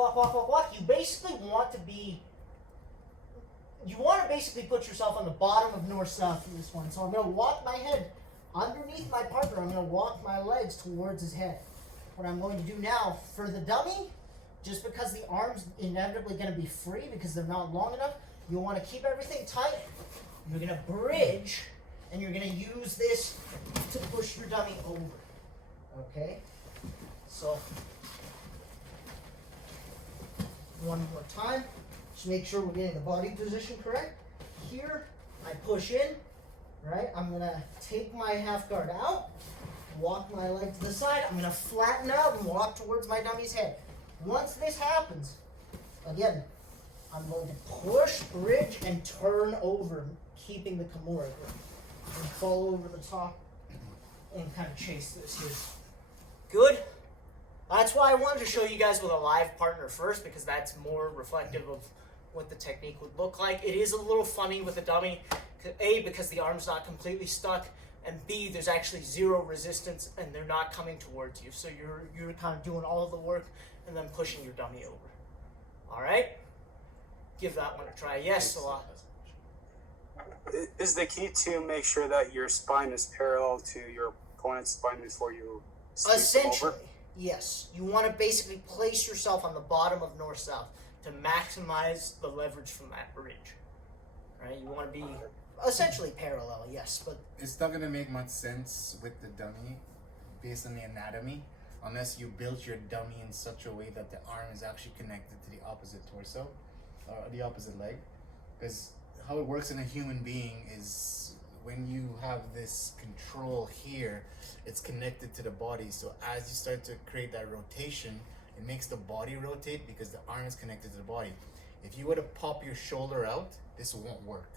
You basically want to be, you want to basically put yourself on the bottom of north-south for this one. So I'm going to walk my head underneath my partner. I'm going to walk my legs towards his head. What I'm going to do now for the dummy, just because the arm's inevitably going to be free because they're not long enough, you want to keep everything tight. You're going to bridge, and you're going to use this to push your dummy over. Okay? So, one more time. Just make sure we're getting the body position correct. Here, I push in, right? I'm going to take my half guard out, walk my leg to the side. I'm going to flatten out and walk towards my dummy's head. Once this happens, again, I'm going to push, bridge, and turn over, keeping the kimura grip. And fall over the top and kind of chase this here. Good. That's why I wanted to show you guys with a live partner first, because that's more reflective of what the technique would look like. It is a little funny with a dummy, A, because the arm's not completely stuck, and B, there's actually zero resistance and they're not coming towards you. So you're kind of doing all of the work and then pushing your dummy over. All right? Give that one a try. Yes, a lot. Is the key to make sure that your spine is parallel to your opponent's spine before you sweep them Essentially, over? yes. You want to basically place yourself on the bottom of north-south to maximize the leverage from that bridge. Right? You want to be essentially parallel, yes, but It's not gonna make much sense with the dummy based on the anatomy unless you build your dummy in such a way that the arm is actually connected to the opposite torso or the opposite leg. Because how it works in a human being is when you have this control here, it's connected to the body. So as you start to create that rotation, it makes the body rotate because the arm is connected to the body. If you were to pop your shoulder out, this won't work.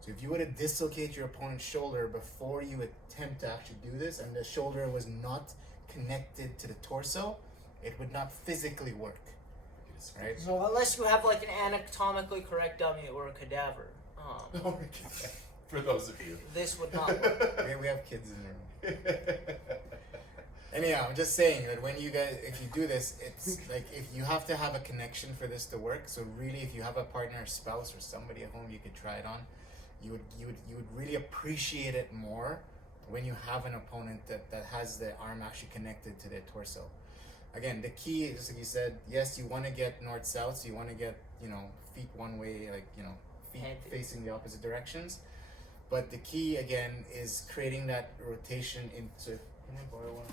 So if you were to dislocate your opponent's shoulder before you attempt to actually do this, and the shoulder was not connected to the torso, it would not physically work. Right? so unless you have like an anatomically correct dummy or a cadaver, For those of you. this would not work. We have kids in there. Anyhow, I'm just saying that when you guys, if you do this, it's like if you have to have a connection for this to work. So really, if you have a partner, spouse, or somebody at home, you could try it on. You would really appreciate it more when you have an opponent that has the arm actually connected to their torso. Again, the key, just like you said, yes, you want to get north-south, so you want to get, feet one way, feet facing the opposite directions. But the key, again, is creating that rotation into... Can I borrow one?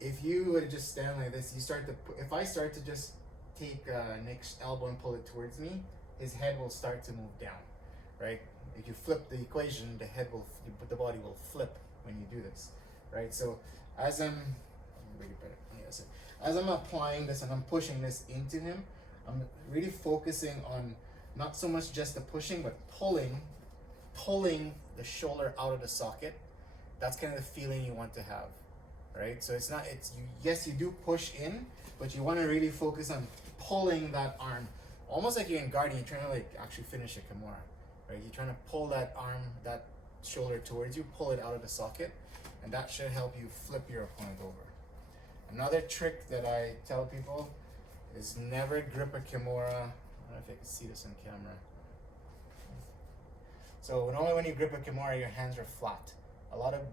If you would just stand like this, if I start to just take Nick's elbow and pull it towards me, his head will start to move down, right? If you flip the equation, the body will flip when you do this, right? So as I'm applying this and I'm pushing this into him, I'm really focusing on not so much just the pushing, but pulling the shoulder out of the socket. That's kind of the feeling you want to have, right? So yes, you do push in, but you want to really focus on pulling that arm, almost like you're in guarding. You're trying to actually finish a kimura, right? You're trying to pull that arm, that shoulder towards you, pull it out of the socket, and that should help you flip your opponent over. Another trick that I tell people is never grip a kimura. I don't know if I can see this on camera. So normally when you grip a kimura, your hands are flat. A lot of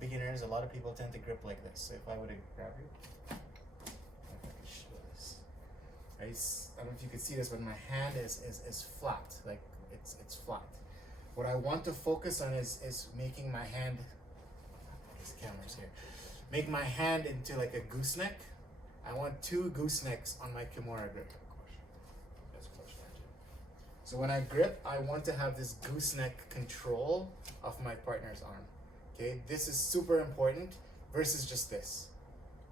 people tend to grip like this. So if I were to grab you, if I can show this. I don't know if you can see this, but my hand is flat, like it's flat. What I want to focus on is making my hand, this camera's here, make my hand into like a gooseneck. I want two goosenecks on my kimura grip. So when I grip, I want to have this gooseneck control of my partner's arm. Okay, this is super important versus just this.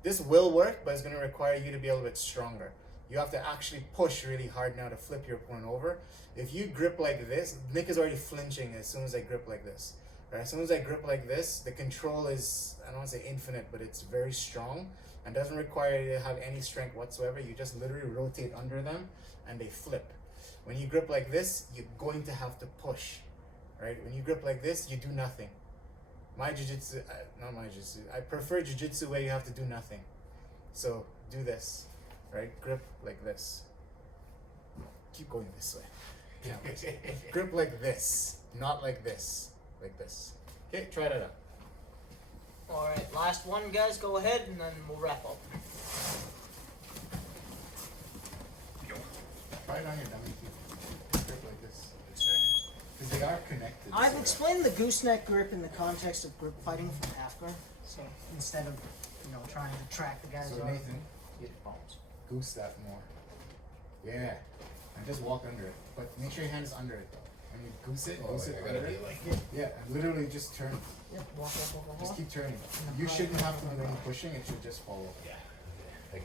This will work, but it's going to require you to be a little bit stronger. You have to actually push really hard now to flip your opponent over. If you grip like this, Nick is already flinching as soon as I grip like this. Right? As soon as I grip like this, the control is, I don't want to say infinite, but it's very strong and doesn't require you to have any strength whatsoever. You just literally rotate under them and they flip. When you grip like this, you're going to have to push, right? When you grip like this, you do nothing. My jiu-jitsu, not my jiu-jitsu, I prefer jiu-jitsu where you have to do nothing. So do this, right? Grip like this. Keep going this way. Yeah. Grip like this, not like this. Like this. Okay, try that out. All right, last one, guys. Go ahead, and then we'll wrap up. Try it on your dummy too. Grip like this. Because they are connected. I've so explained the gooseneck grip in the context of grip fighting from half guard. So instead of, trying to track the guy's So arm. Nathan, goose that more. Yeah. And just walk under it. But make sure your hand is under it though. When you goose it, goose it under it. Yeah, and literally just turn. Yep, walk. Just keep turning. You shouldn't have to do any pushing, it should just follow. Yeah.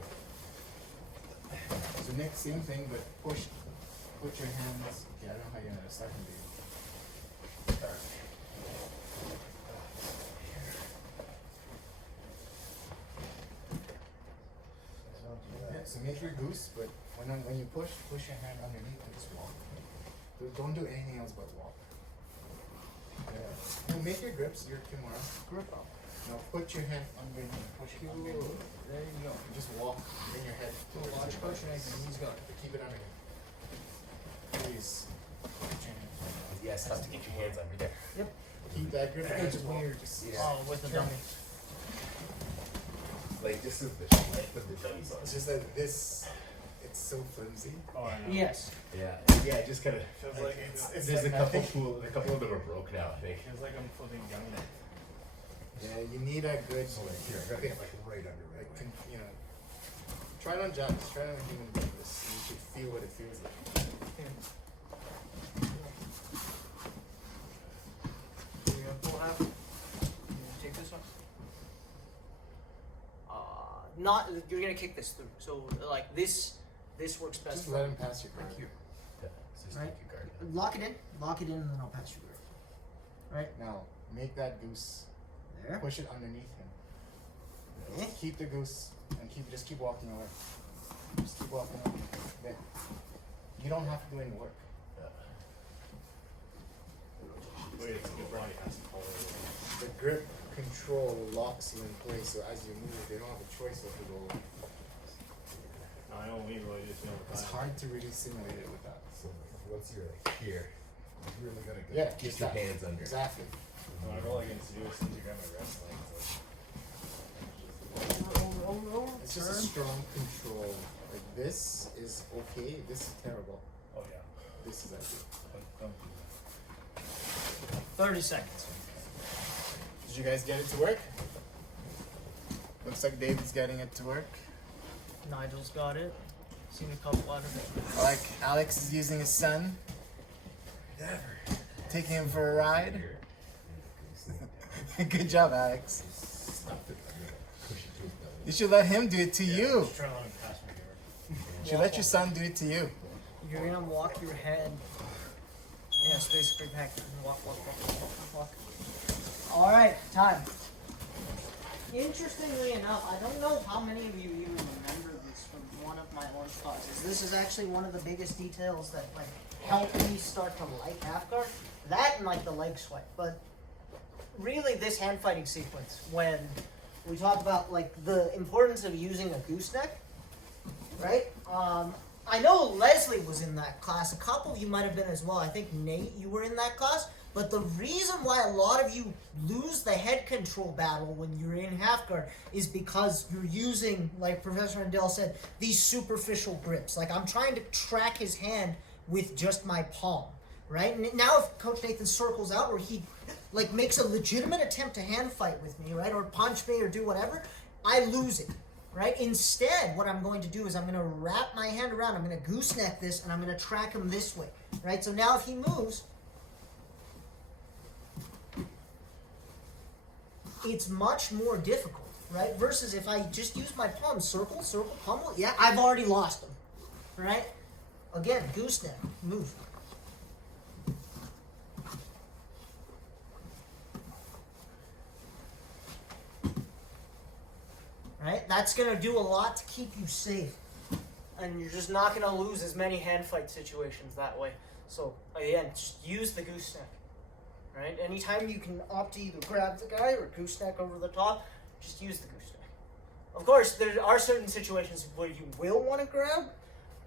So Nick, same thing, but push. Put your hands. Okay, I don't know how you're gonna start from the yeah, so make your goose, but when you push your hand underneath and just walk. Don't do anything else but walk. Yeah. No, make your grips, your kimura. Grip up. Now put your hand underneath, push it underneath. There you go. And just walk, bring your head. Watch Coach Nathan, he's got it. Keep it underneath. Please. Put your hand. Yes, have to get your hands under there. Yep. Keep that grip. It's just walk. weird. Just, Oh, with the turn. dummy. Like this is the length of the dummies on. It's just that this, it's so flimsy. Oh, I know. Yes. Yeah, yeah, just kind of. Feels Like, like it's There's like a couple nothing. a couple of them are broken out, I think. feels like I'm flipping gummy. Yeah, you need a good. So like here, I gotta get like right under Like, right away. try it on jobs. Try it on a human being. This, you should feel what it feels like. You're gonna pull half. You gonna take this one? Not. You're gonna kick this through. So like this works best. Just let him pass your card. Yeah, so just Right. take your guard. Lock it in, and then I'll pass you grip. Right Now, make that goose. there. Push it underneath him. Okay. Keep the goose and just keep walking away. Just keep walking away. There. You don't have to do any work. Wait, it's a good body has to follow it. The grip control locks you in place, so as you move, they don't have a choice but to go. No, I don't leave really just feel It's hard to really simulate it with that. So once you're like here, you really gotta get Yeah, Get just your that. hands under. Exactly. When all I can do is since you grab my wrist Over. It's just a strong control. Like this is okay. This is terrible. oh yeah. This is ideal. Don't do 30 seconds. Did you guys get it to work? Looks like David's getting it to work. Nigel's got it. Seen a couple out of it. Like Alex is using his son. Taking him for a ride. Good job, Alex. push it to his belly. You should let him do it to you. Just try to let him pass me here. You should let your son do it to you. You're gonna walk your head. Yeah, space big pack. Walk. All right, time. Interestingly enough, I don't know how many of you even remember this from one of my orange classes. This is actually one of the biggest details that like helped me start to like half guard. That and like the leg swipe, but really this hand fighting sequence when we talk about like the importance of using a gooseneck, right? I know Leslie was in that class. A couple of you might have been as well. I think Nate, you were in that class. But the reason why a lot of you lose the head control battle when you're in half guard is because you're using, like Professor Rendell said, these superficial grips. Like I'm trying to track his hand with just my palm, right? And now if Coach Nathan circles out where he like makes a legitimate attempt to hand fight with me, right, or punch me or do whatever, I lose it. Right? Instead, what I'm going to do is I'm going to wrap my hand around, I'm going to gooseneck this, and I'm going to track him this way. Right? So now if he moves, it's much more difficult. Right? Versus if I just use my palm, circle, pummel, yeah, I've already lost him. Right? Again, gooseneck, move. Right? That's going to do a lot to keep you safe. And you're just not going to lose as many hand fight situations that way. So, again, just use the gooseneck. Right? Anytime you can opt to either grab the guy or gooseneck over the top, just use the gooseneck. Of course, there are certain situations where you will want to grab,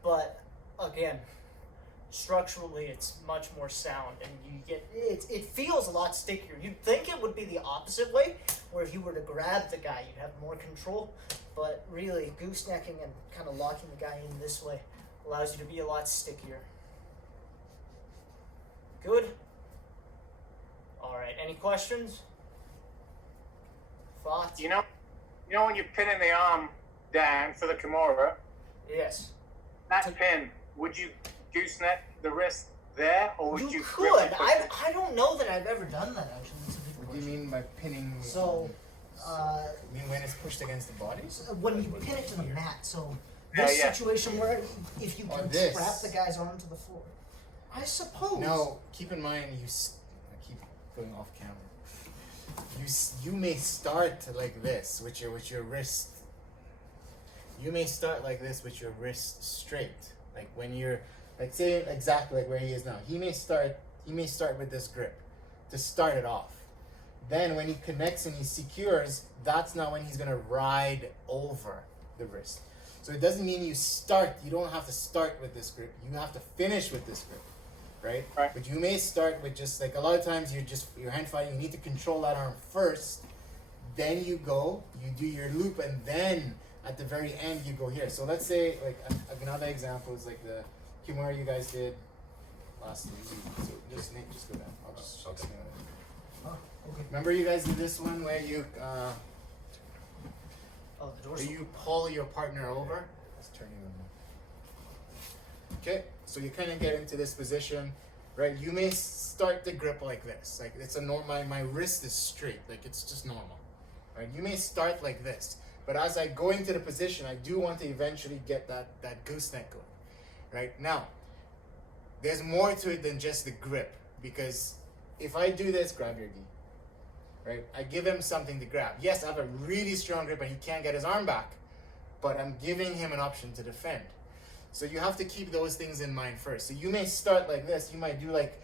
but again, structurally it's much more sound, and you get it feels a lot stickier. You'd think it would be the opposite way, where if you were to grab the guy, you'd have more control, but really goosenecking and kind of locking the guy in this way allows you to be a lot stickier. Good. All right. Any questions? Thoughts? You know when you're pinning the arm down for the kimura, Yes. that pin, would you gooseneck the wrist there, or would you could. grip it? I don't know that I've ever done that, actually. That's a good What do you question. mean by pinning? So, You mean when it's pushed against the body? when you pin it to the mat, so Yeah, this yeah. situation where if you Oh, can this. trap the guy's arm to the floor, I suppose. No, keep in mind I keep going off camera. You may start like this with your wrist. You may start like this with your wrist straight. Like when you're like say exactly like where he is now. He may start with this grip to start it off. Then when he connects and he secures, that's now when he's gonna ride over the wrist. So it doesn't mean you don't have to start with this grip. You have to finish with this grip. Right? Right. But you may start with just like a lot of times you're hand fighting, you need to control that arm first, then you do your loop, and then at the very end you go here. So let's say like another example is like the kimura you guys did last week. So just go down. I'll just explain it. Okay. Remember you guys did this one where you Oh, the where dorsal. you pull your partner over. Let's turn you on. Okay, so you kind of get into this position, right? You may start the grip like this, like it's a normal. My wrist is straight, like it's just normal, right? You may start like this, but as I go into the position, I do want to eventually get that gooseneck going, right? Now, there's more to it than just the grip, because if I do this, grab your gi, right? I give him something to grab. Yes, I have a really strong grip and he can't get his arm back, but I'm giving him an option to defend. So you have to keep those things in mind first. So you may start like this. You might do like,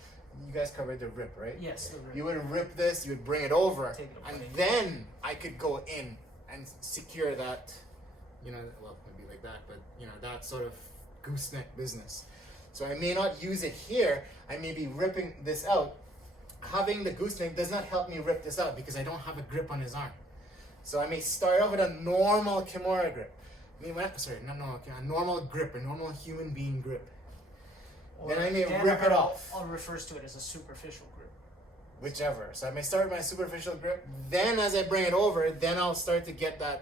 you guys covered the rip, right? Yes, the rip. You would rip this, you would bring it over, Take it and away. then I could go in and secure that, well, maybe like that, but that sort of gooseneck business. So I may not use it here. I may be ripping this out. Having the gooseneck does not help me rip this out because I don't have a grip on his arm. So I may start off with a normal kimura grip. A normal grip, a normal human being grip. Or Then I may Dan rip it Earl off. refers to it as a superficial grip. Whichever. So I may start with my superficial grip. Then as I bring it over, then I'll start to get that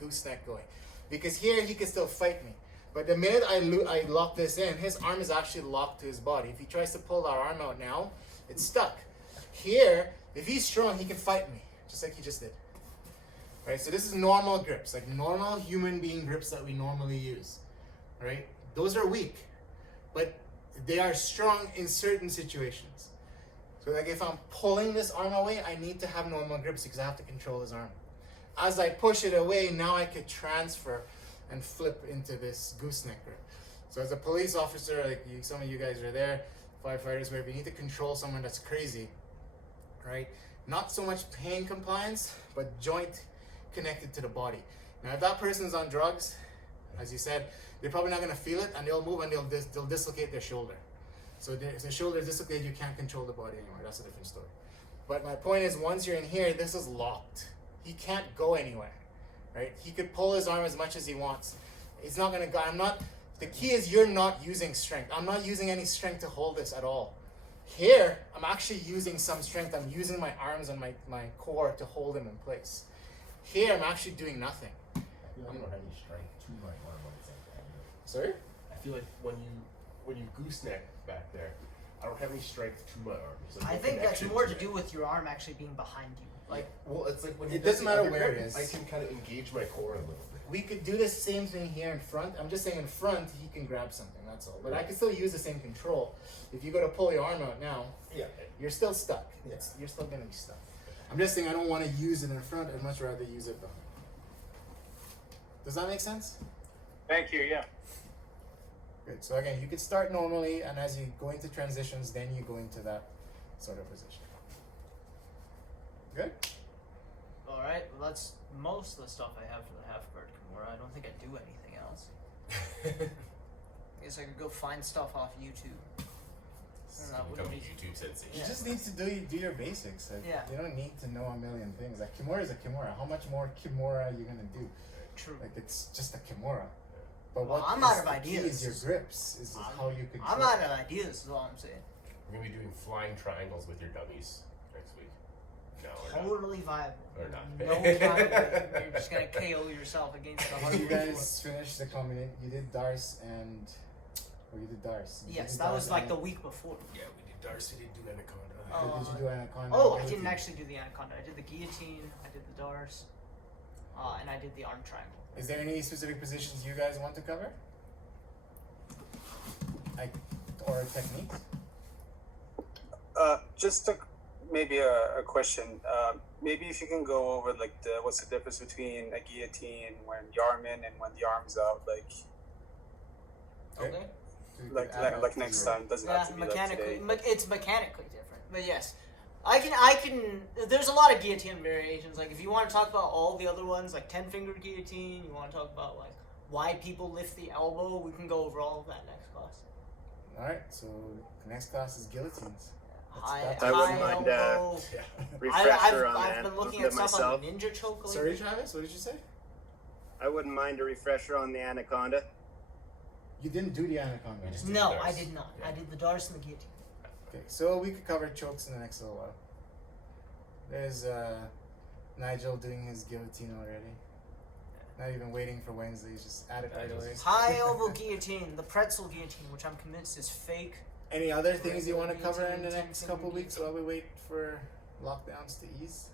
gooseneck going. Because here he can still fight me. But the minute I lock this in, his arm is actually locked to his body. If he tries to pull that arm out now, it's stuck. Here, if he's strong, he can fight me, just like he just did. Right? So this is normal grips, like normal human being grips that we normally use. Right? Those are weak, but they are strong in certain situations. So like if I'm pulling this arm away, I need to have normal grips because I have to control his arm. As I push it away, now I could transfer and flip into this gooseneck grip. So as a police officer, like some of you guys are there, firefighters, where if you need to control someone that's crazy, right? Not so much pain compliance, but joint connected to the body. Now, if that person's on drugs, as you said, they're probably not going to feel it, and they'll move and they'll dislocate their shoulder. So if the shoulder is dislocated, you can't control the body anymore. That's a different story. But my point is, once you're in here, this is locked. He can't go anywhere, right? He could pull his arm as much as he wants. It's not going to go. The key is you're not using strength. I'm not using any strength to hold this at all. Here, I'm actually using some strength. I'm using my arms and my core to hold him in place. Here, I'm actually doing nothing. I feel like I don't have any strength to my arm when it's like that. Sorry? I feel like when you gooseneck back there, I don't have any strength to my arm. There's like I no think that's connection more to it. do with your arm actually being behind you. Like, Well, it's like when It he doesn't does the matter other where grip, it is. I can kind of engage my core a little bit. We could do the same thing here in front. I'm just saying in front, he can grab something, that's all. But I can still use the same control. If you go to pull your arm out now, Yeah. you're still stuck. Yeah. You're still going to be stuck. I'm just saying I don't want to use it in front. I'd much rather use it behind. Does that make sense? Thank you. Yeah. Good. So again, you could start normally, and as you go into transitions, then you go into that sort of position. Good? All right. Well, that's most of the stuff I have for the half guard kimura. I don't think I do anything else. I guess I could go find stuff off YouTube. Become a YouTube sensation. You just need to do your basics. Like, Yeah. You don't need to know a million things. Like kimura is a kimura. How much more kimura are you gonna do? True. Like it's just a kimura. But Well, what I'm is out of the ideas. key is your grips. Is how you control. I'm out of ideas. Is all I'm saying. We're gonna be doing flying triangles with your dummies next week. No, we're not. Totally viable. Or not. No problem. You're just gonna KO yourself against the Did hard. you guys finish the combination? You did Dars and. Or you did Dars. You Yes, did that Dars was like and- the week before. Yeah, we did Darcy, did do Anaconda. Did you do Anaconda? Oh, I Guillotine? didn't actually do the anaconda. I did the guillotine. I did the Dars. And I did the arm triangle. Is there any specific positions you guys want to cover? Like, or techniques? Just maybe a question. Maybe if you can go over like what's the difference between a guillotine when the arm in and when the arm's out, like Okay. So you could add that like to next your- time. Doesn't Yeah, have to be like mechanically, today. it's mechanically different. But yes, I can. There's a lot of guillotine variations. Like if you want to talk about all the other ones, like 10-finger guillotine, you want to talk about like why people lift the elbow. We can go over all of that next class. Alright, so the next class is guillotines. High, I wouldn't high mind, elbow. Yeah. Refresher on I've that. been looking that at stuff myself. on the ninja choke. lately. Sorry, Travis, what did you say? I wouldn't mind a refresher on the anaconda. You didn't do the anaconda. We just did No, Dars. I did not. Yeah. I did the Dars and the guillotine. Okay, so we could cover chokes in the next little while. There's Nigel doing his guillotine already. Not even waiting for Wednesday, he's just at it right away. High elbow guillotine, the pretzel guillotine, which I'm convinced is fake. Any other things you want to Guillotine, cover in the 10 next finger couple weeks guillotine. while we wait for lockdowns to ease?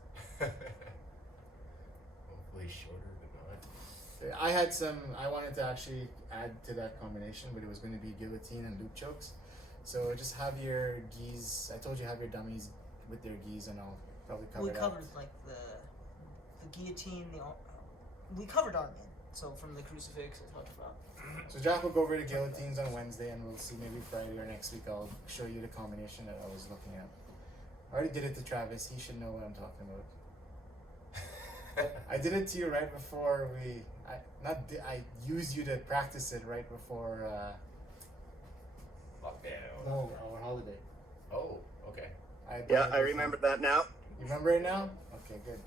Hopefully shorter than not. I had some. I wanted to actually add to that combination, but it was going to be guillotine and loop chokes. So just have your gis. I told you have your dummies with their gis, and I'll probably cover We that. covered like the guillotine, we covered arm in. So from the crucifix I talked about. So Jack will go over the guillotines on Wednesday, and we'll see maybe Friday or next week. I'll show you the combination that I was looking at. I already did it to Travis. He should know what I'm talking about. I did it to you right before we. I used you to practice it right before. Lockdown. No, our holiday. Oh, okay. Yeah, I remember that now. You remember it now? Okay, good.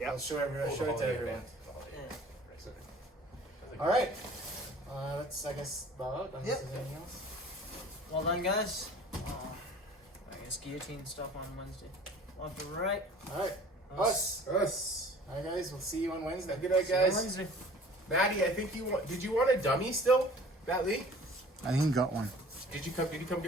Yeah. I'll show everyone. Oh, Show the it to holiday everyone. event. The holiday Yeah. event. Right. All right. That's I guess about. Unless Yep. there's anything else. Well done, guys. I guess guillotine stuff on Wednesday. Left to right. All right. Us. Us. All right, guys. We'll see you on Wednesday. Good night, See you on guys. Wednesday. Maddie, I think you want. Did you want a dummy still? That league? I think got one. Did you come get one?